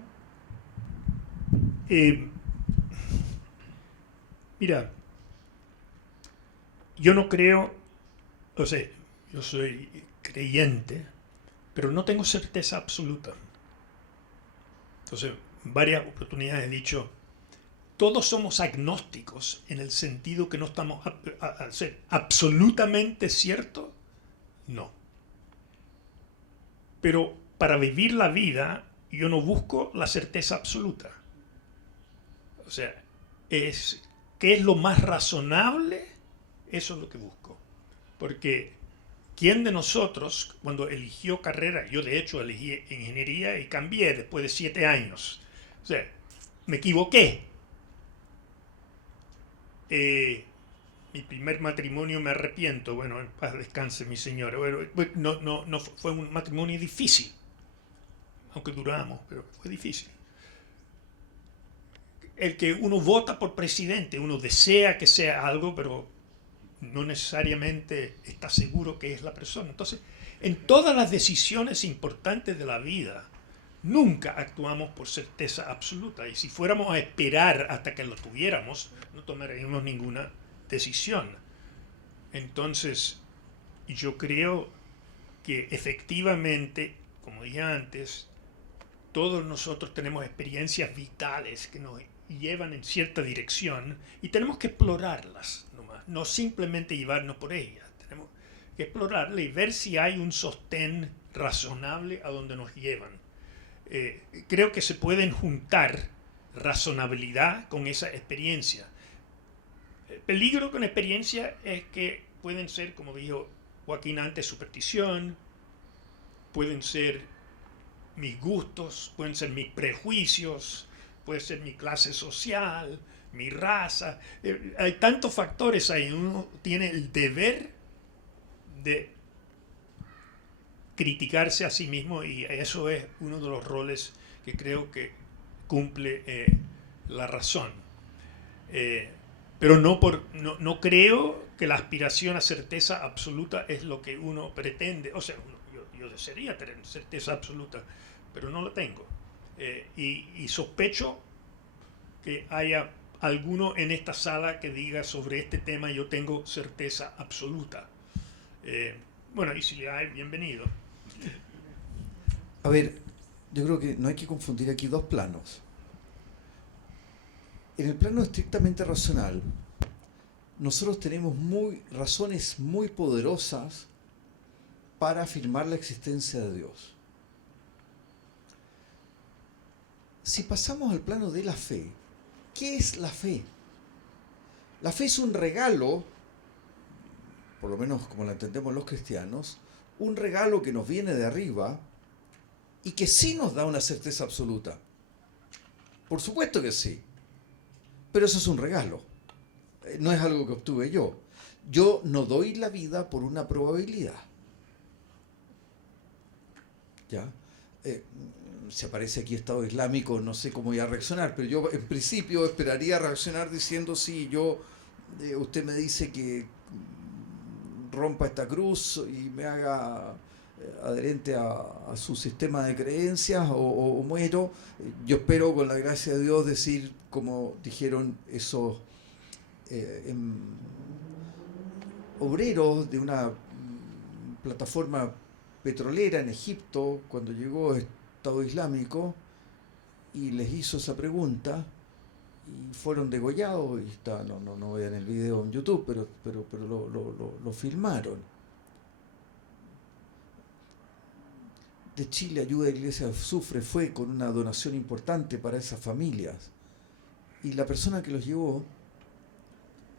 Mira, yo no creo, o sea, yo soy creyente, pero no tengo certeza absoluta. Entonces, varias oportunidades he dicho, todos somos agnósticos en el sentido que no estamos al ser absolutamente cierto, no. Pero para vivir la vida yo no busco la certeza absoluta. O sea, ¿qué es lo más razonable? Eso es lo que busco. Porque ¿quién de nosotros, cuando eligió carrera, yo de hecho elegí ingeniería y cambié después de 7 años? O sea, me equivoqué. Mi primer matrimonio me arrepiento, bueno, en paz descanse mi señora. Bueno, no fue un matrimonio difícil, aunque duramos, pero fue difícil. El que uno vota por presidente, uno desea que sea algo, pero no necesariamente está seguro que es la persona. Entonces, en todas las decisiones importantes de la vida, nunca actuamos por certeza absoluta. Y si fuéramos a esperar hasta que lo tuviéramos, no tomaríamos ninguna decisión. Entonces, yo creo que efectivamente, como dije antes, todos nosotros tenemos experiencias vitales que nos llevan en cierta dirección y tenemos que explorarlas nomás, no simplemente llevarnos por ellas. Tenemos que explorarlas y ver si hay un sostén razonable a donde nos llevan. Creo que se pueden juntar razonabilidad con esa experiencia. El peligro con experiencia es que pueden ser, como dijo Joaquín antes, superstición, pueden ser mis gustos, pueden ser mis prejuicios, puede ser mi clase social, mi raza. Hay tantos factores ahí. Uno tiene el deber de criticarse a sí mismo, y eso es uno de los roles que creo que cumple la razón. Pero no creo que la aspiración a certeza absoluta es lo que uno pretende. O sea, yo desearía tener certeza absoluta, pero no la tengo. Y sospecho que haya alguno en esta sala que diga sobre este tema yo tengo certeza absoluta. Bueno, y si le hay, bienvenido. A ver, yo creo que no hay que confundir aquí dos planos. En el plano estrictamente racional, nosotros tenemos razones muy poderosas para afirmar la existencia de Dios. Si pasamos al plano de la fe, ¿qué es la fe? La fe es un regalo, por lo menos como la entendemos los cristianos, un regalo que nos viene de arriba y que sí nos da una certeza absoluta. Por supuesto que sí, pero eso es un regalo, no es algo que obtuve yo. Yo no doy la vida por una probabilidad. ¿Ya? Si aparece aquí Estado Islámico, no sé cómo voy a reaccionar, pero yo en principio esperaría reaccionar diciendo, sí, usted me dice que rompa esta cruz y me haga adherente a su sistema de creencias o muero. Yo espero, con la gracia de Dios, decir, como dijeron esos obreros de una plataforma petrolera en Egipto, cuando llegó Estado Islámico y les hizo esa pregunta y fueron degollados, y está, no vean el video en YouTube, pero lo filmaron. De Chile, Ayuda a Iglesia Sufre fue con una donación importante para esas familias, y la persona que los llevó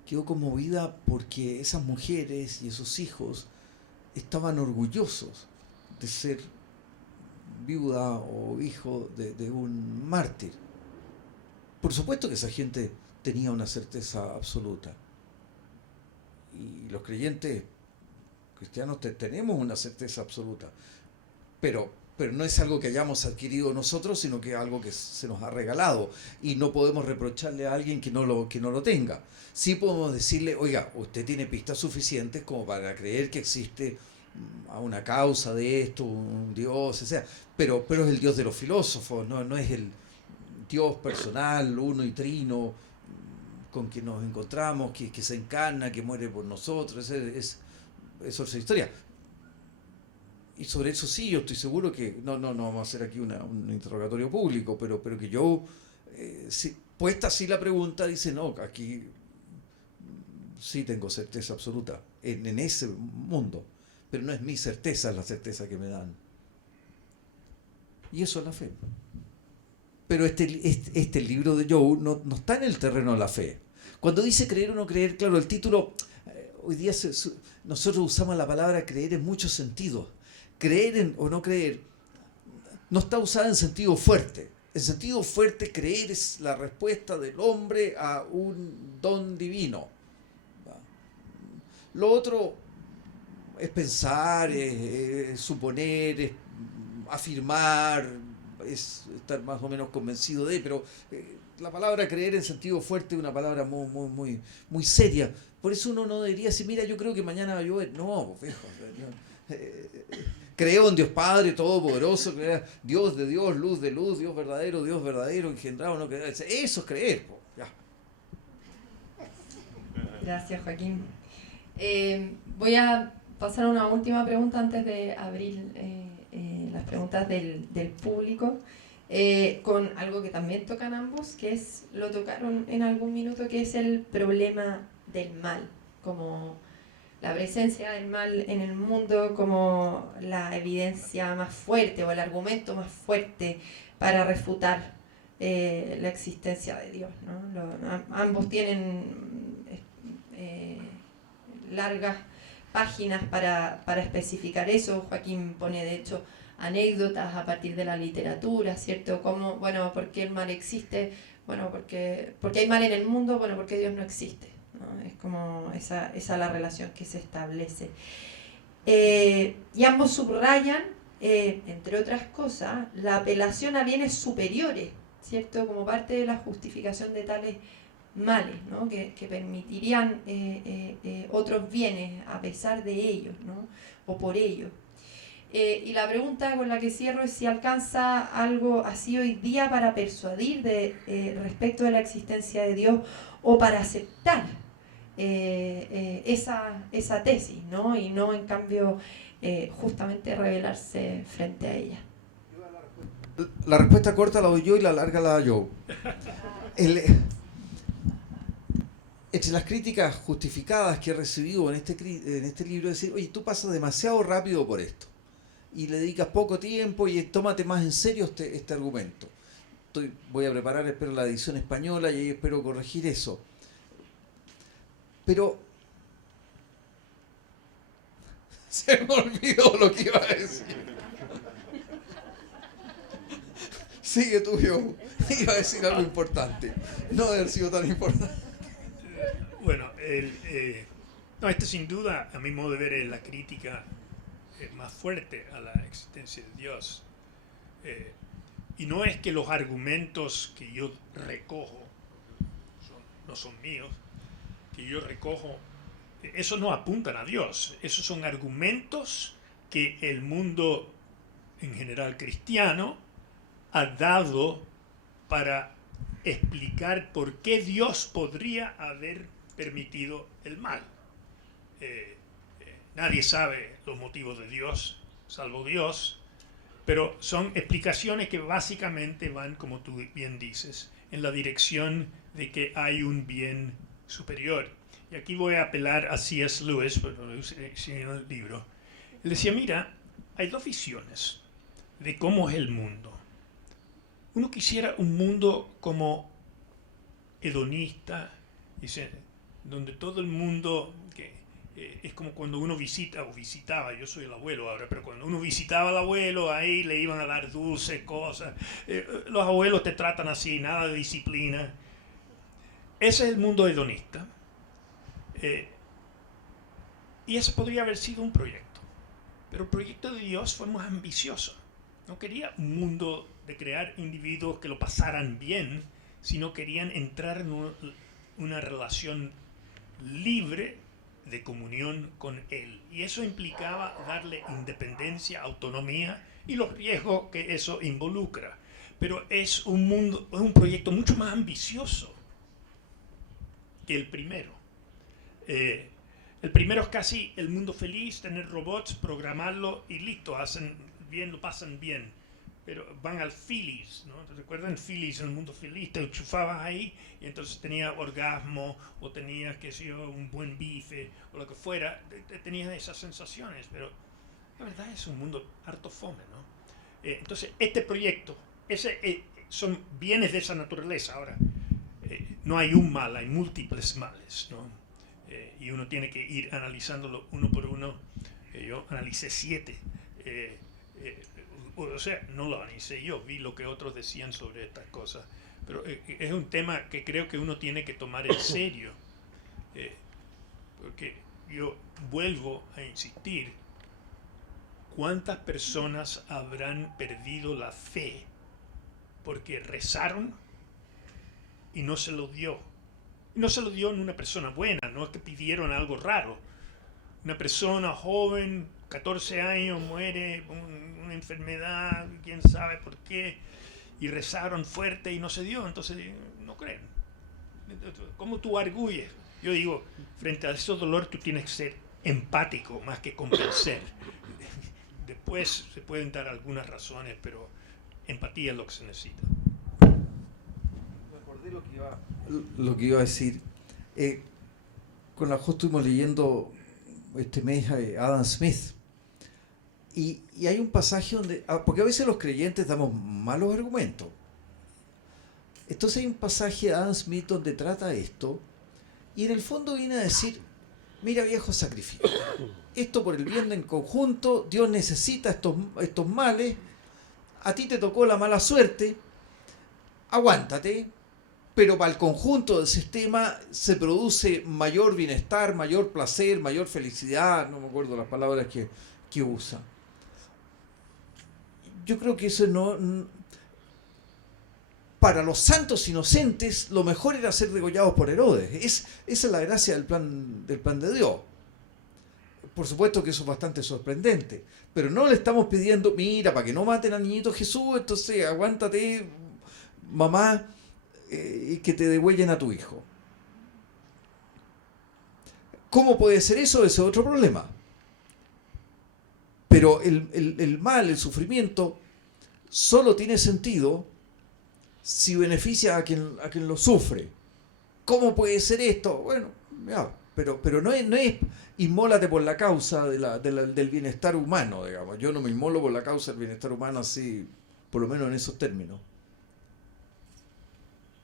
quedó conmovida porque esas mujeres y esos hijos estaban orgullosos de ser viuda o hijo de un mártir. Por supuesto que esa gente tenía una certeza absoluta. Y los creyentes cristianos tenemos una certeza absoluta. Pero no es algo que hayamos adquirido nosotros, sino que es algo que se nos ha regalado. Y no podemos reprocharle a alguien que no lo tenga. Sí podemos decirle, oiga, usted tiene pistas suficientes como para creer que existe una causa de esto, un Dios, o sea, pero es el Dios de los filósofos, no es el Dios personal, uno y trino, con quien nos encontramos, que se encarna, que muere por nosotros. Es otra historia. Y sobre eso sí, yo estoy seguro que, no vamos a hacer aquí un interrogatorio público, pero que yo, puesta así la pregunta, dice, no, aquí sí tengo certeza absoluta, en ese mundo. Pero no es mi certeza, es la certeza que me dan. Y eso es la fe. Pero este libro de Joe no está en el terreno de la fe. Cuando dice creer o no creer, claro, el título, hoy día nosotros usamos la palabra creer en muchos sentidos. Creer o no creer no está usada en sentido fuerte. En sentido fuerte, creer es la respuesta del hombre a un don divino. Lo otro es pensar, es suponer, es afirmar, es estar más o menos convencido de, pero la palabra creer en sentido fuerte es una palabra muy seria. Por eso uno no debería decir, mira, yo creo que mañana va a llover. No, pues, creo en Dios Padre Todopoderoso, Dios de Dios, luz de luz, Dios verdadero, engendrado, no creer. Eso es creer. Po, ya. Gracias, Joaquín. Voy a pasar a una última pregunta antes de abrir las preguntas del público, con algo que también tocan ambos, que es, lo tocaron en algún minuto, que es el problema del mal, como la presencia del mal en el mundo como la evidencia más fuerte o el argumento más fuerte para refutar la existencia de Dios, ¿no? Ambos tienen largas páginas para especificar eso. Joaquín pone de hecho anécdotas a partir de la literatura, ¿cierto? Como, bueno, ¿por qué el mal existe? Bueno, porque hay mal en el mundo, bueno, porque Dios no existe, ¿no? Es como esa la relación que se establece. Y ambos subrayan, entre otras cosas, la apelación a bienes superiores, ¿cierto? Como parte de la justificación de tales males, ¿no? Que permitirían otros bienes a pesar de ellos, ¿no? O por ellos. Y la pregunta con la que cierro es si alcanza algo así hoy día para persuadir respecto de la existencia de Dios o para aceptar esa tesis, ¿no? Y no, en cambio, justamente rebelarse frente a ella. La respuesta corta la doy yo y la larga la doy yo. Entre las críticas justificadas que he recibido en este libro, es decir, oye, tú pasas demasiado rápido por esto y le dedicas poco tiempo y tómate más en serio este argumento. Voy a preparar, espero, la edición española y ahí espero corregir eso. Pero se me olvidó lo que iba a decir. Sigue tú, yo. Iba a decir algo importante. No debe haber sido tan importante. Bueno, este sin duda, a mi modo de ver, es la crítica más fuerte a la existencia de Dios. Y no es que los argumentos que yo recojo no son míos, que yo recojo, esos no apuntan a Dios. Esos son argumentos que el mundo, en general cristiano, ha dado para explicar por qué Dios podría haber permitido el mal. Nadie sabe los motivos de Dios, salvo Dios, pero son explicaciones que básicamente van, como tú bien dices, en la dirección de que hay un bien superior. Y aquí voy a apelar a C.S. Lewis, pero lo usé en el libro. Él decía, mira, hay dos visiones de cómo es el mundo. Uno quisiera un mundo como hedonista, dice, donde todo el mundo, es como cuando uno visita o visitaba, yo soy el abuelo ahora, pero cuando uno visitaba al abuelo, ahí le iban a dar dulces, cosas. Los abuelos te tratan así, nada de disciplina. Ese es el mundo hedonista. Y ese podría haber sido un proyecto. Pero el proyecto de Dios fue más ambicioso. No quería un mundo de crear individuos que lo pasaran bien, sino querían entrar en una relación libre de comunión con Él. Y eso implicaba darle independencia, autonomía y los riesgos que eso involucra. Pero es un proyecto mucho más ambicioso que el primero. El primero es casi el mundo feliz, tener robots, programarlo y listo, hacen bien, lo pasan bien. Pero van al Phillies, ¿no? ¿Te recuerdan Phillies en el mundo feliz? Te enchufabas ahí y entonces tenía orgasmo o tenías, qué sé yo, un buen bife o lo que fuera. Tenías esas sensaciones, pero la verdad es un mundo harto fome, ¿no? Entonces, este proyecto, son bienes de esa naturaleza. Ahora, no hay un mal, hay múltiples males, ¿no? Y uno tiene que ir analizándolo uno por uno. Yo analicé 7. O sea, no lo analicé yo, vi lo que otros decían sobre estas cosas. Pero es un tema que creo que uno tiene que tomar en serio. Porque yo vuelvo a insistir, ¿cuántas personas habrán perdido la fe porque rezaron y no se lo dio? No se lo dio en una persona buena, no es que pidieron algo raro. Una persona joven, 14 años, muere una enfermedad, quién sabe por qué, y rezaron fuerte y no se dio, entonces no creen. ¿Cómo tú arguyes? Yo digo, frente a ese dolor tú tienes que ser empático más que convencer. Después se pueden dar algunas razones, pero empatía es lo que se necesita. Me acordé lo que iba a decir. Con la Jo estuvimos leyendo este mes Adam Smith. Y hay un pasaje donde, porque a veces los creyentes damos malos argumentos. Entonces hay un pasaje de Adam Smith donde trata esto, y en el fondo viene a decir, mira viejo, sacrificio. Esto por el bien en conjunto, Dios necesita estos males, a ti te tocó la mala suerte, aguántate, pero para el conjunto del sistema se produce mayor bienestar, mayor placer, mayor felicidad, no me acuerdo las palabras que usa. Yo creo que eso para los santos inocentes, lo mejor era ser degollados por Herodes. Esa es la gracia del plan de Dios. Por supuesto que eso es bastante sorprendente, pero no le estamos pidiendo, mira, para que no maten al niñito Jesús, entonces aguántate, mamá, que te degüellen a tu hijo. ¿Cómo puede ser eso? Ese es otro problema. Pero el mal, el sufrimiento, solo tiene sentido si beneficia a quien lo sufre. ¿Cómo puede ser esto? Bueno, ya, pero no es inmólate por la causa del bienestar humano, digamos. Yo no me inmolo por la causa del bienestar humano así, por lo menos en esos términos.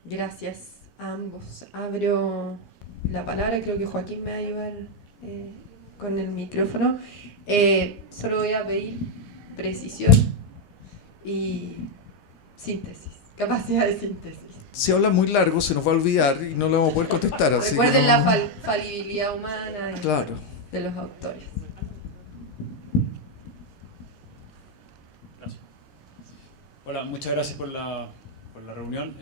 Gracias a ambos. Abro la palabra, creo que Joaquín me va a ayudar con el micrófono. Solo voy a pedir precisión y síntesis, capacidad de síntesis. Si habla muy largo se nos va a olvidar y no lo vamos a poder contestar. Así Recuerden que la falibilidad humana claro. de los autores. Gracias. Hola, muchas gracias por la reunión.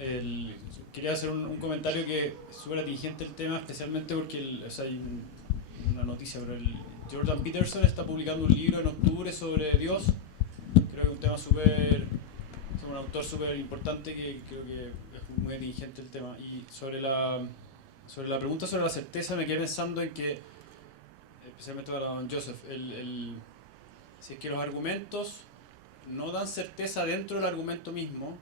Quería hacer un comentario que es súper atingente el tema, especialmente porque hay una noticia, pero Jordan Peterson está publicando un libro en octubre sobre Dios. Creo que es un tema es un autor súper importante que creo que es muy atingente el tema. Y sobre la pregunta sobre la certeza me quedé pensando en que, especialmente para don Joseph, si es que los argumentos no dan certeza dentro del argumento mismo,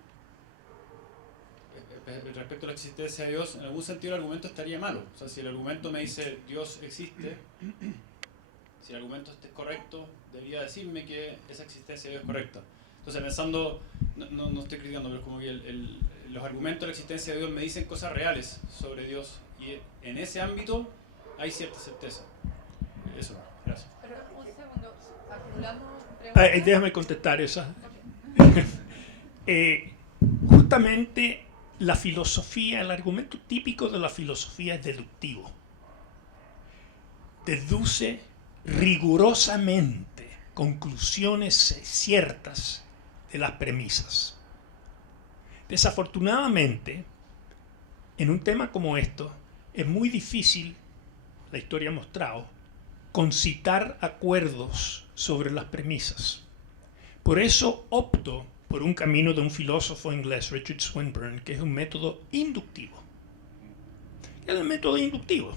respecto a la existencia de Dios, en algún sentido el argumento estaría malo. O sea, si el argumento me dice Dios existe, si el argumento es correcto, debería decirme que esa existencia de Dios es correcta. Entonces, pensando, no estoy criticando, pero es como que los argumentos de la existencia de Dios me dicen cosas reales sobre Dios, y en ese ámbito hay cierta certeza. Eso, gracias. Pero un segundo, acumulamos preguntas. Déjame contestar esa. Justamente la filosofía, el argumento típico de la filosofía es deductivo. Deduce rigurosamente conclusiones ciertas de las premisas. Desafortunadamente, en un tema como esto, es muy difícil, la historia ha mostrado, concitar acuerdos sobre las premisas. Por eso opto por un camino de un filósofo inglés, Richard Swinburne, que es un método inductivo. ¿Qué es el método inductivo?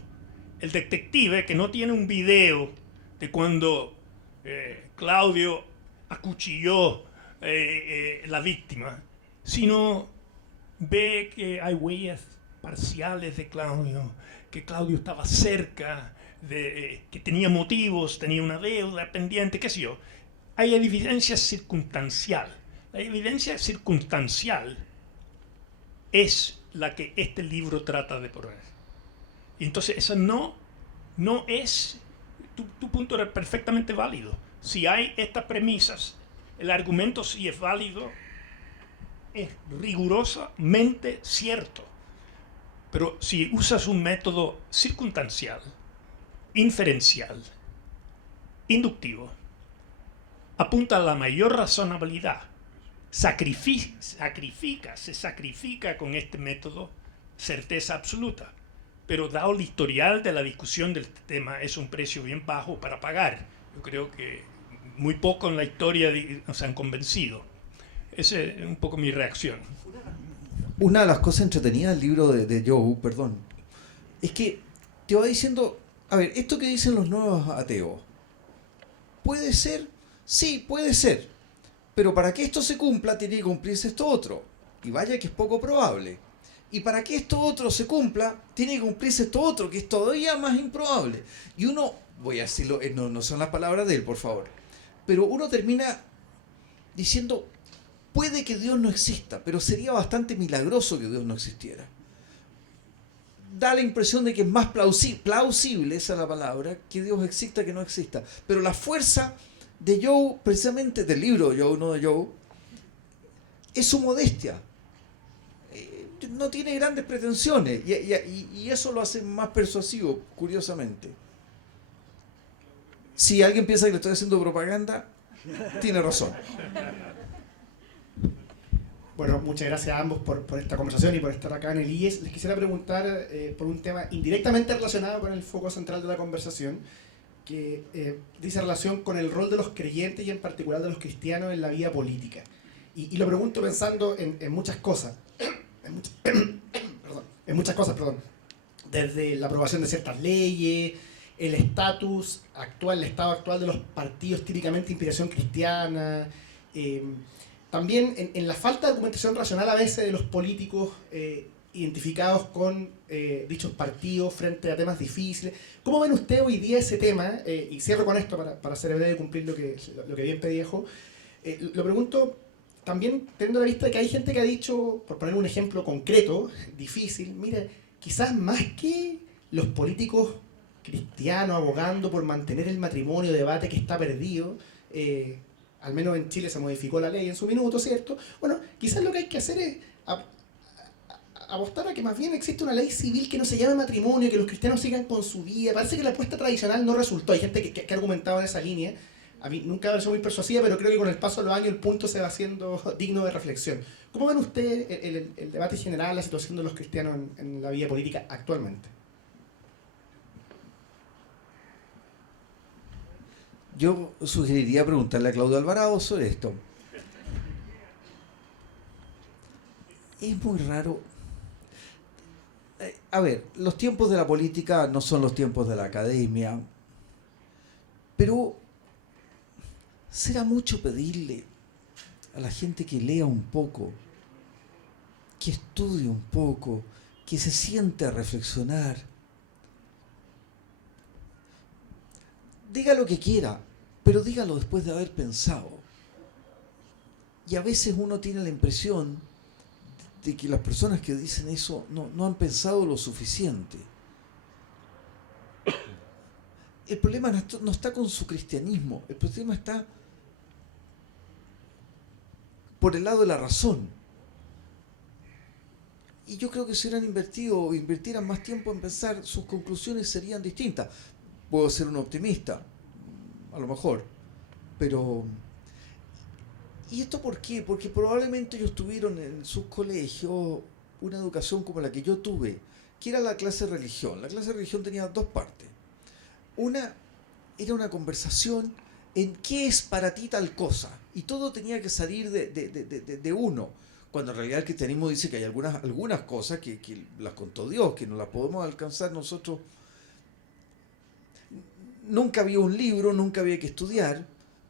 El detective que no tiene un video de cuando Claudio acuchilló la víctima, sino ve que hay huellas parciales de Claudio, que Claudio estaba cerca, que tenía motivos, tenía una deuda pendiente, qué sé yo. Hay evidencia circunstancial. La evidencia circunstancial es la que este libro trata de poner. Y entonces esa no es, tu punto era perfectamente válido. Si hay estas premisas, el argumento si es válido, es rigurosamente cierto. Pero si usas un método circunstancial, inferencial, inductivo, apunta a la mayor razonabilidad, se sacrifica con este método certeza absoluta. Pero dado el historial de la discusión del tema, es un precio bien bajo para pagar. Yo creo que muy poco en la historia nos han convencido. Esa es un poco mi reacción. Una de las cosas entretenidas del libro de Joe, es que te va diciendo, a ver, esto que dicen los nuevos ateos, ¿puede ser? Sí, puede ser. Pero para que esto se cumpla, tiene que cumplirse esto otro. Y vaya que es poco probable. Y para que esto otro se cumpla, tiene que cumplirse esto otro, que es todavía más improbable. Y uno, voy a decirlo, no son las palabras de él, por favor, pero uno termina diciendo, puede que Dios no exista, pero sería bastante milagroso que Dios no existiera. Da la impresión de que es más plausible, esa es la palabra, que Dios exista que no exista. Pero la fuerza de Job, precisamente del libro de Job, no de Job, es su modestia. No tiene grandes pretensiones y eso lo hace más persuasivo, curiosamente. Si alguien piensa que le estoy haciendo propaganda, tiene razón. Bueno, muchas gracias a ambos por esta conversación y por estar acá en el IES. Les quisiera preguntar por un tema indirectamente relacionado con el foco central de la conversación, que dice relación con el rol de los creyentes y en particular de los cristianos en la vida política. Y lo pregunto pensando en muchas cosas. En muchas cosas. Desde la aprobación de ciertas leyes, el estatus actual, el estado actual de los partidos típicamente de inspiración cristiana, también en la falta de documentación racional a veces de los políticos identificados con dichos partidos frente a temas difíciles. ¿Cómo ven ustedes hoy día ese tema? Y cierro con esto para ser breve y cumplir lo que bien pedí. Lo pregunto también teniendo la vista de que hay gente que ha dicho, por poner un ejemplo concreto, difícil, mira, quizás más que los políticos cristianos abogando por mantener el matrimonio, debate que está perdido, al menos en Chile se modificó la ley en su minuto, ¿cierto? Bueno, quizás lo que hay que hacer es apostar a que más bien existe una ley civil que no se llame matrimonio, que los cristianos sigan con su vida. Parece que la apuesta tradicional no resultó. Hay gente que ha argumentado en esa línea. A mí nunca me pareció muy persuasiva, pero creo que con el paso de los años el punto se va haciendo digno de reflexión. ¿Cómo ven ustedes el debate general, la situación de los cristianos en la vida política actualmente? Yo sugeriría preguntarle a Claudio Alvarado sobre esto. Es muy raro. A ver, los tiempos de la política no son los tiempos de la academia, pero será mucho pedirle a la gente que lea un poco, que estudie un poco, que se siente a reflexionar. Diga lo que quiera, pero dígalo después de haber pensado. Y a veces uno tiene la impresión de que las personas que dicen eso no han pensado lo suficiente. El problema no está con su cristianismo, el problema está por el lado de la razón. Y yo creo que si hubieran invertido o invirtieran más tiempo en pensar, sus conclusiones serían distintas. Puedo ser un optimista, a lo mejor, pero... ¿Y esto por qué? Porque probablemente ellos tuvieron en sus colegios una educación como la que yo tuve, que era la clase de religión. La clase de religión tenía dos partes. Una era una conversación en qué es para ti tal cosa, y todo tenía que salir de uno, cuando en realidad el cristianismo dice que hay algunas cosas que las contó Dios, que no las podemos alcanzar nosotros. Nunca había un libro, nunca había que estudiar.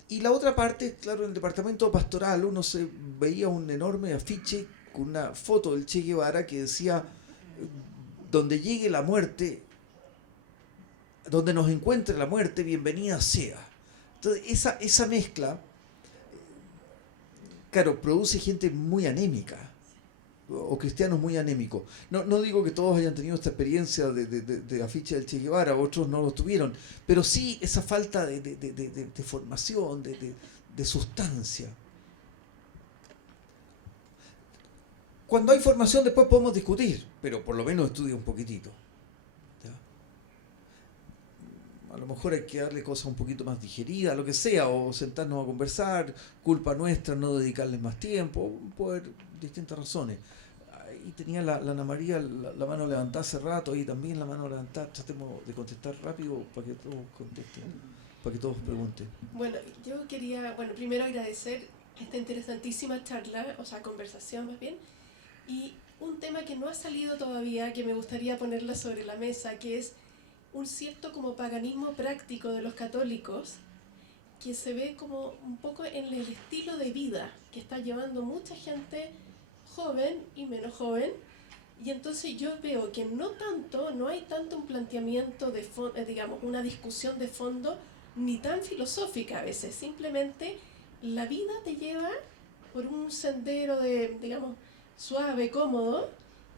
Y la otra parte, claro, en el departamento pastoral uno se veía un enorme afiche con una foto del Che Guevara que decía: donde llegue la muerte, donde nos encuentre la muerte, bienvenida sea. Entonces esa mezcla, claro, produce gente muy anémica, o cristianos muy anémicos. No digo que todos hayan tenido esta experiencia de afiche del Che Guevara, otros no lo tuvieron, pero sí esa falta de formación, de sustancia. Cuando hay formación después podemos discutir, pero por lo menos estudia un poquitito. ¿Ya? A lo mejor hay que darle cosas un poquito más digeridas, lo que sea, o sentarnos a conversar, culpa nuestra no dedicarles más tiempo, puede haber distintas razones. Ahí tenía la Ana María la mano levantada hace rato, y también la mano levantada. Tratemos de contestar rápido para que todos contesten, para que todos pregunten. Bueno, yo quería, primero agradecer esta interesantísima charla, o sea, conversación más bien, y un tema que no ha salido todavía, que me gustaría ponerla sobre la mesa, que es un cierto como paganismo práctico de los católicos, que se ve como un poco en el estilo de vida que está llevando mucha gente joven y menos joven, y entonces yo veo que no hay tanto un planteamiento de digamos, una discusión de fondo, ni tan filosófica a veces, simplemente la vida te lleva por un sendero de, digamos, suave, cómodo,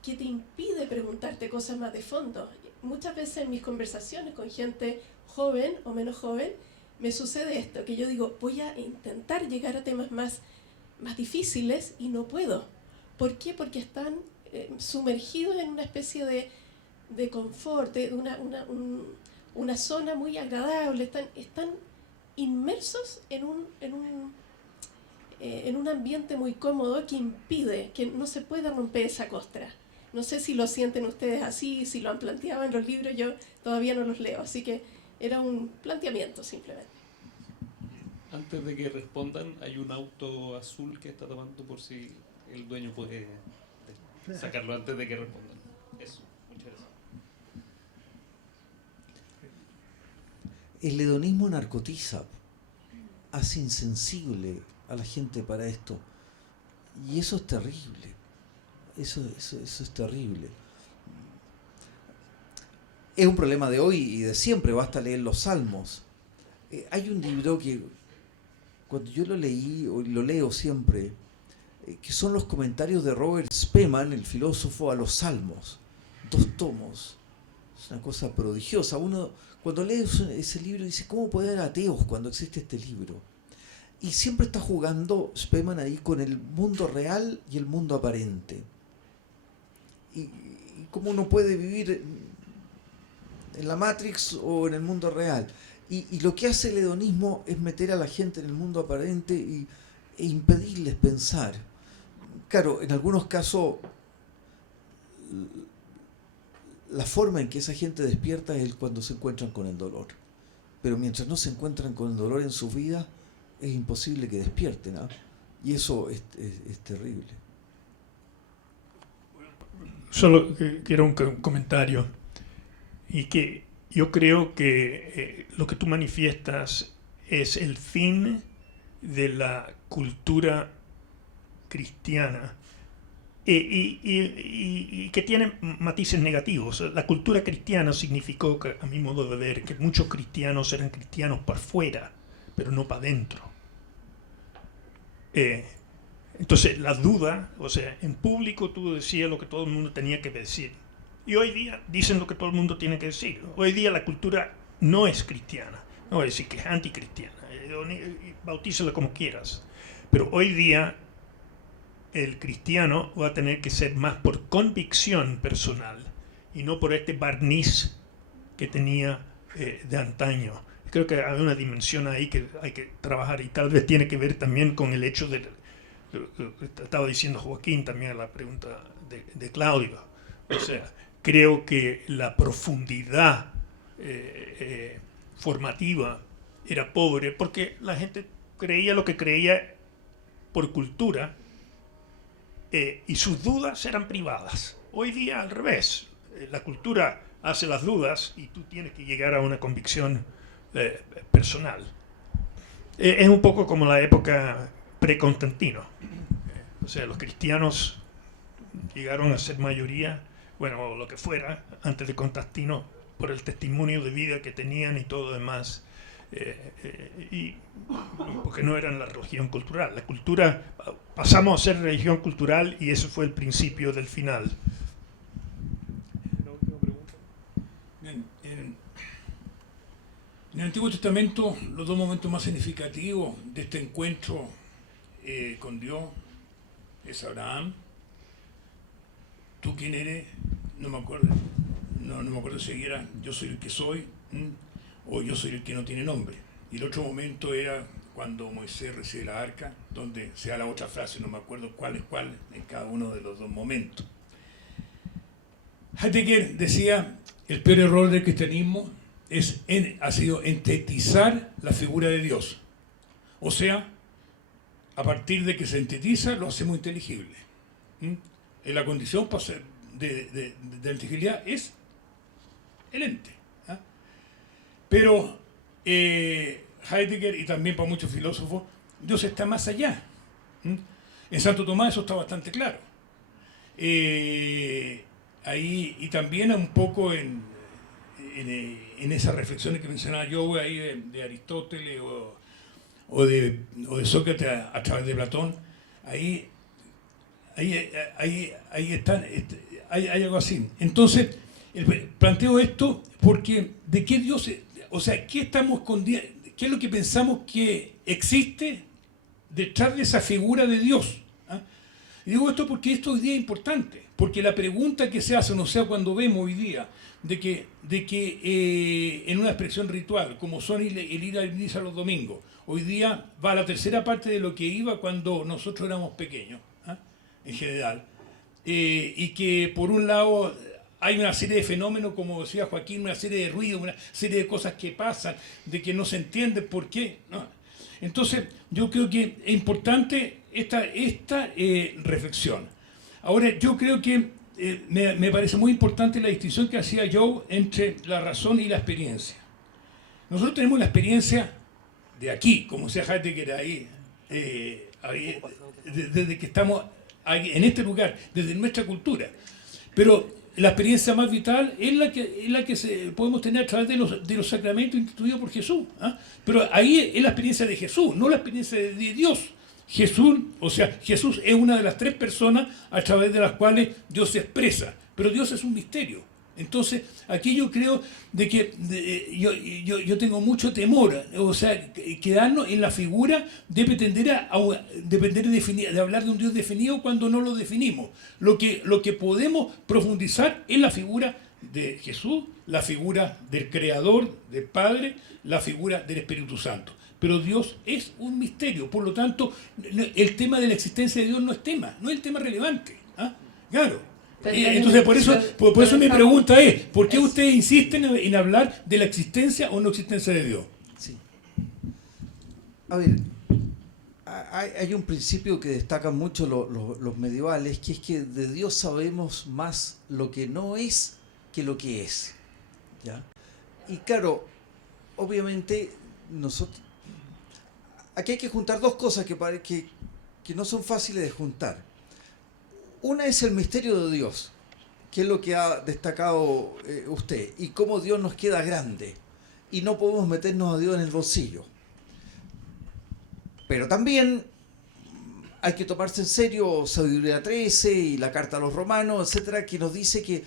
que te impide preguntarte cosas más de fondo. Muchas veces en mis conversaciones con gente joven o menos joven, me sucede esto, que yo digo, voy a intentar llegar a temas más difíciles y no puedo. ¿Por qué? Porque están sumergidos en una especie de confort, de una zona muy agradable, están inmersos en un ambiente muy cómodo que impide, que no se puede romper esa costra. No sé si lo sienten ustedes así, si lo han planteado en los libros, yo todavía no los leo, así que era un planteamiento simplemente. Antes de que respondan, hay un auto azul que está tomando por si el dueño puede sacarlo antes de que respondan. Eso, muchas gracias. El hedonismo narcotiza, hace insensible a la gente para esto. Y eso es terrible. Eso es terrible. Es un problema de hoy y de siempre, basta leer los Salmos. Hay un libro que, cuando yo lo leí, o lo leo siempre, que son los comentarios de Robert Spemann, el filósofo, a los Salmos. 2 tomos. Es una cosa prodigiosa. Uno, cuando lee ese libro, dice, ¿cómo puede haber ateos cuando existe este libro? Y siempre está jugando Spemann ahí con el mundo real y el mundo aparente. Y cómo uno puede vivir en la Matrix o en el mundo real. Y lo que hace el hedonismo es meter a la gente en el mundo aparente e impedirles pensar. Claro, en algunos casos la forma en que esa gente despierta es cuando se encuentran con el dolor. Pero mientras no se encuentran con el dolor en su vida, es imposible que despierten, ¿no? Y eso es terrible. Solo quiero un comentario, y que yo creo que lo que tú manifiestas es el fin de la cultura cristiana y que tiene matices negativos. La cultura cristiana significó, a mi modo de ver, que muchos cristianos eran cristianos para afuera, pero no para adentro. Entonces la duda, o sea, en público tú decías lo que todo el mundo tenía que decir, y hoy día dicen lo que todo el mundo tiene que decir. Hoy día la cultura no es cristiana, no voy a decir que es anticristiana, bautízala como quieras, pero hoy día el cristiano va a tener que ser más por convicción personal y no por este barniz que tenía de antaño. Creo que hay una dimensión ahí que hay que trabajar, y tal vez tiene que ver también con el hecho de lo que estaba diciendo Joaquín también a la pregunta de Claudio. O sea, creo que la profundidad formativa era pobre porque la gente creía lo que creía por cultura, y sus dudas eran privadas. Hoy día al revés, la cultura hace las dudas y tú tienes que llegar a una convicción personal. Es un poco como la época pre-Constantino. O sea, los cristianos llegaron a ser mayoría, bueno, o lo que fuera, antes de Constantino, por el testimonio de vida que tenían y todo demás, y porque no eran la religión cultural. La cultura, pasamos a ser religión cultural y eso fue el principio del final. En el Antiguo Testamento, los 2 momentos más significativos de este encuentro con Dios es Abraham. ¿Tú quién eres? No me acuerdo. No me acuerdo si era yo soy el que soy, o yo soy el que no tiene nombre. Y el otro momento era cuando Moisés recibe la arca, donde se da la otra frase, no me acuerdo cuál es cuál en cada uno de los 2 momentos. Heidegger decía, el peor error del cristianismo ha sido entetizar la figura de Dios. O sea, a partir de que se entetiza, lo hacemos inteligible. La condición para ser de la inteligibilidad es el ente. Pero Heidegger, y también para muchos filósofos, Dios está más allá. En Santo Tomás eso está bastante claro. Ahí, y también un poco en esas reflexiones que mencionaba yo ahí de Aristóteles o de Sócrates a través de Platón, ahí están, hay algo así. Entonces, planteo esto porque ¿de qué Dios, o sea, qué estamos escondiendo, qué es lo que pensamos que existe detrás de esa figura de Dios? ¿Ah? Y digo esto porque esto hoy día es importante, porque la pregunta que se hace, o sea, cuando vemos hoy día de que en una expresión ritual, como son el ir a la misa los domingos, hoy día va a la tercera parte de lo que iba cuando nosotros éramos pequeños, ¿ah? En general, y que por un lado hay una serie de fenómenos, como decía Joaquín, una serie de ruidos, una serie de cosas que pasan, de que no se entiende por qué, ¿no? Entonces, yo creo que es importante esta reflexión. Ahora, yo creo que me parece muy importante la distinción que hacía Joe entre la razón y la experiencia. Nosotros tenemos la experiencia de aquí, como decía Heidegger ahí, desde que estamos ahí, en este lugar, desde nuestra cultura. Pero la experiencia más vital es la que podemos tener a través de los sacramentos instituidos por Jesús, ¿ah? Pero ahí es la experiencia de Jesús, no la experiencia de Dios. Jesús, o sea, Jesús es una de las tres personas a través de las cuales Dios se expresa, pero Dios es un misterio. Entonces, aquí yo creo de que yo tengo mucho temor, o sea, quedarnos en la figura de pretender de hablar de un Dios definido cuando no lo definimos. Lo que podemos profundizar es la figura de Jesús, la figura del Creador, del Padre, la figura del Espíritu Santo. Pero Dios es un misterio, por lo tanto, el tema de la existencia de Dios no es el tema relevante. ¿Ah? Claro. Entonces, por eso mi pregunta es, ¿por qué ustedes insisten en hablar de la existencia o no existencia de Dios? Sí. A ver, hay un principio que destacan mucho los medievales, que es que de Dios sabemos más lo que no es que lo que es, ¿ya? Y claro, obviamente, nosotros aquí hay que juntar dos cosas que no son fáciles de juntar. Una es el misterio de Dios, que es lo que ha destacado usted, y cómo Dios nos queda grande, y no podemos meternos a Dios en el bolsillo. Pero también hay que tomarse en serio Sabiduría 13 y la Carta a los Romanos, etcétera, que nos dice que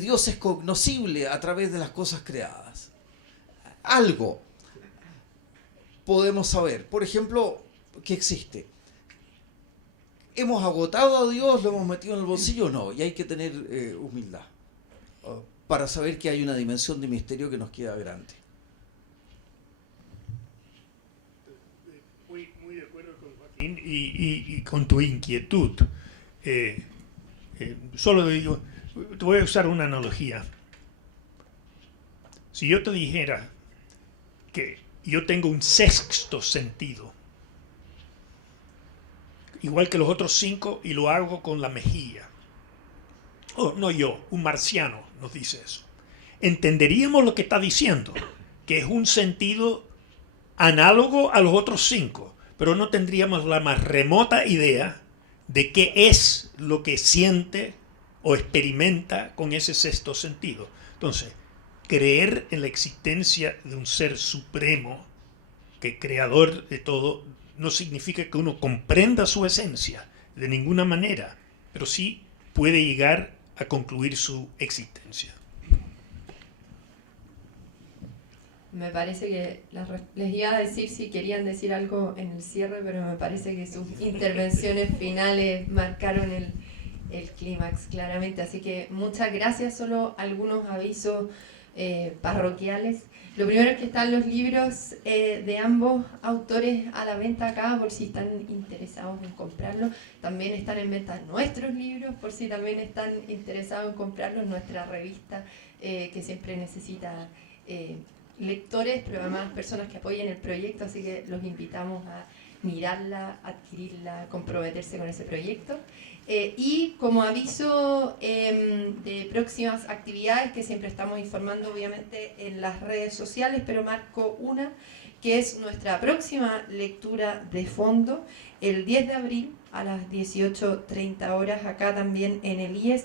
Dios es cognoscible a través de las cosas creadas. Algo podemos saber, por ejemplo, que existe. ¿Hemos agotado a Dios? ¿Lo hemos metido en el bolsillo? No, y hay que tener humildad para saber que hay una dimensión de misterio que nos queda grande. Muy de acuerdo con Joaquín y con tu inquietud. Solo digo, te voy a usar una analogía. Si yo te dijera que yo tengo un sexto sentido, igual que los otros 5, y lo hago con la mejilla. Oh, no yo, un marciano nos dice eso. Entenderíamos lo que está diciendo, que es un sentido análogo a los otros 5, pero no tendríamos la más remota idea de qué es lo que siente o experimenta con ese sexto sentido. Entonces, creer en la existencia de un ser supremo, que es creador de todo, no significa que uno comprenda su esencia de ninguna manera, pero sí puede llegar a concluir su existencia. Me parece que les iba a decir si querían decir algo en el cierre, pero me parece que sus intervenciones finales marcaron el clímax claramente. Así que muchas gracias. Solo algunos avisos parroquiales. Lo primero es que están los libros de ambos autores a la venta acá, por si están interesados en comprarlos. También están en venta nuestros libros, por si también están interesados en comprarlos. Nuestra revista, que siempre necesita lectores, pero además personas que apoyen el proyecto, así que los invitamos a mirarla, adquirirla, comprometerse con ese proyecto. Y como aviso de próximas actividades que siempre estamos informando obviamente en las redes sociales, pero marco una que es nuestra próxima lectura de fondo el 10 de abril a las 18:30 horas, acá también en el IES,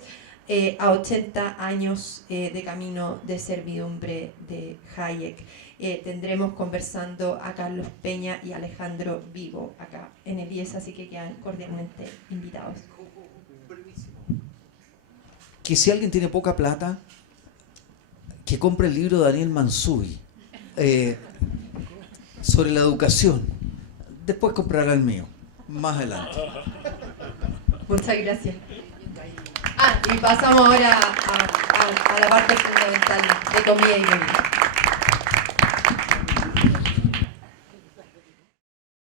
a 80 años de camino de servidumbre de Hayek. tendremos conversando a Carlos Peña y Alejandro Vigo acá en el IES, así que quedan cordialmente invitados. Que si alguien tiene poca plata, que compre el libro de Daniel Mansubi sobre la educación. Después comprará el mío, más adelante. Muchas gracias. Y pasamos ahora a la parte fundamental de comida y bebida.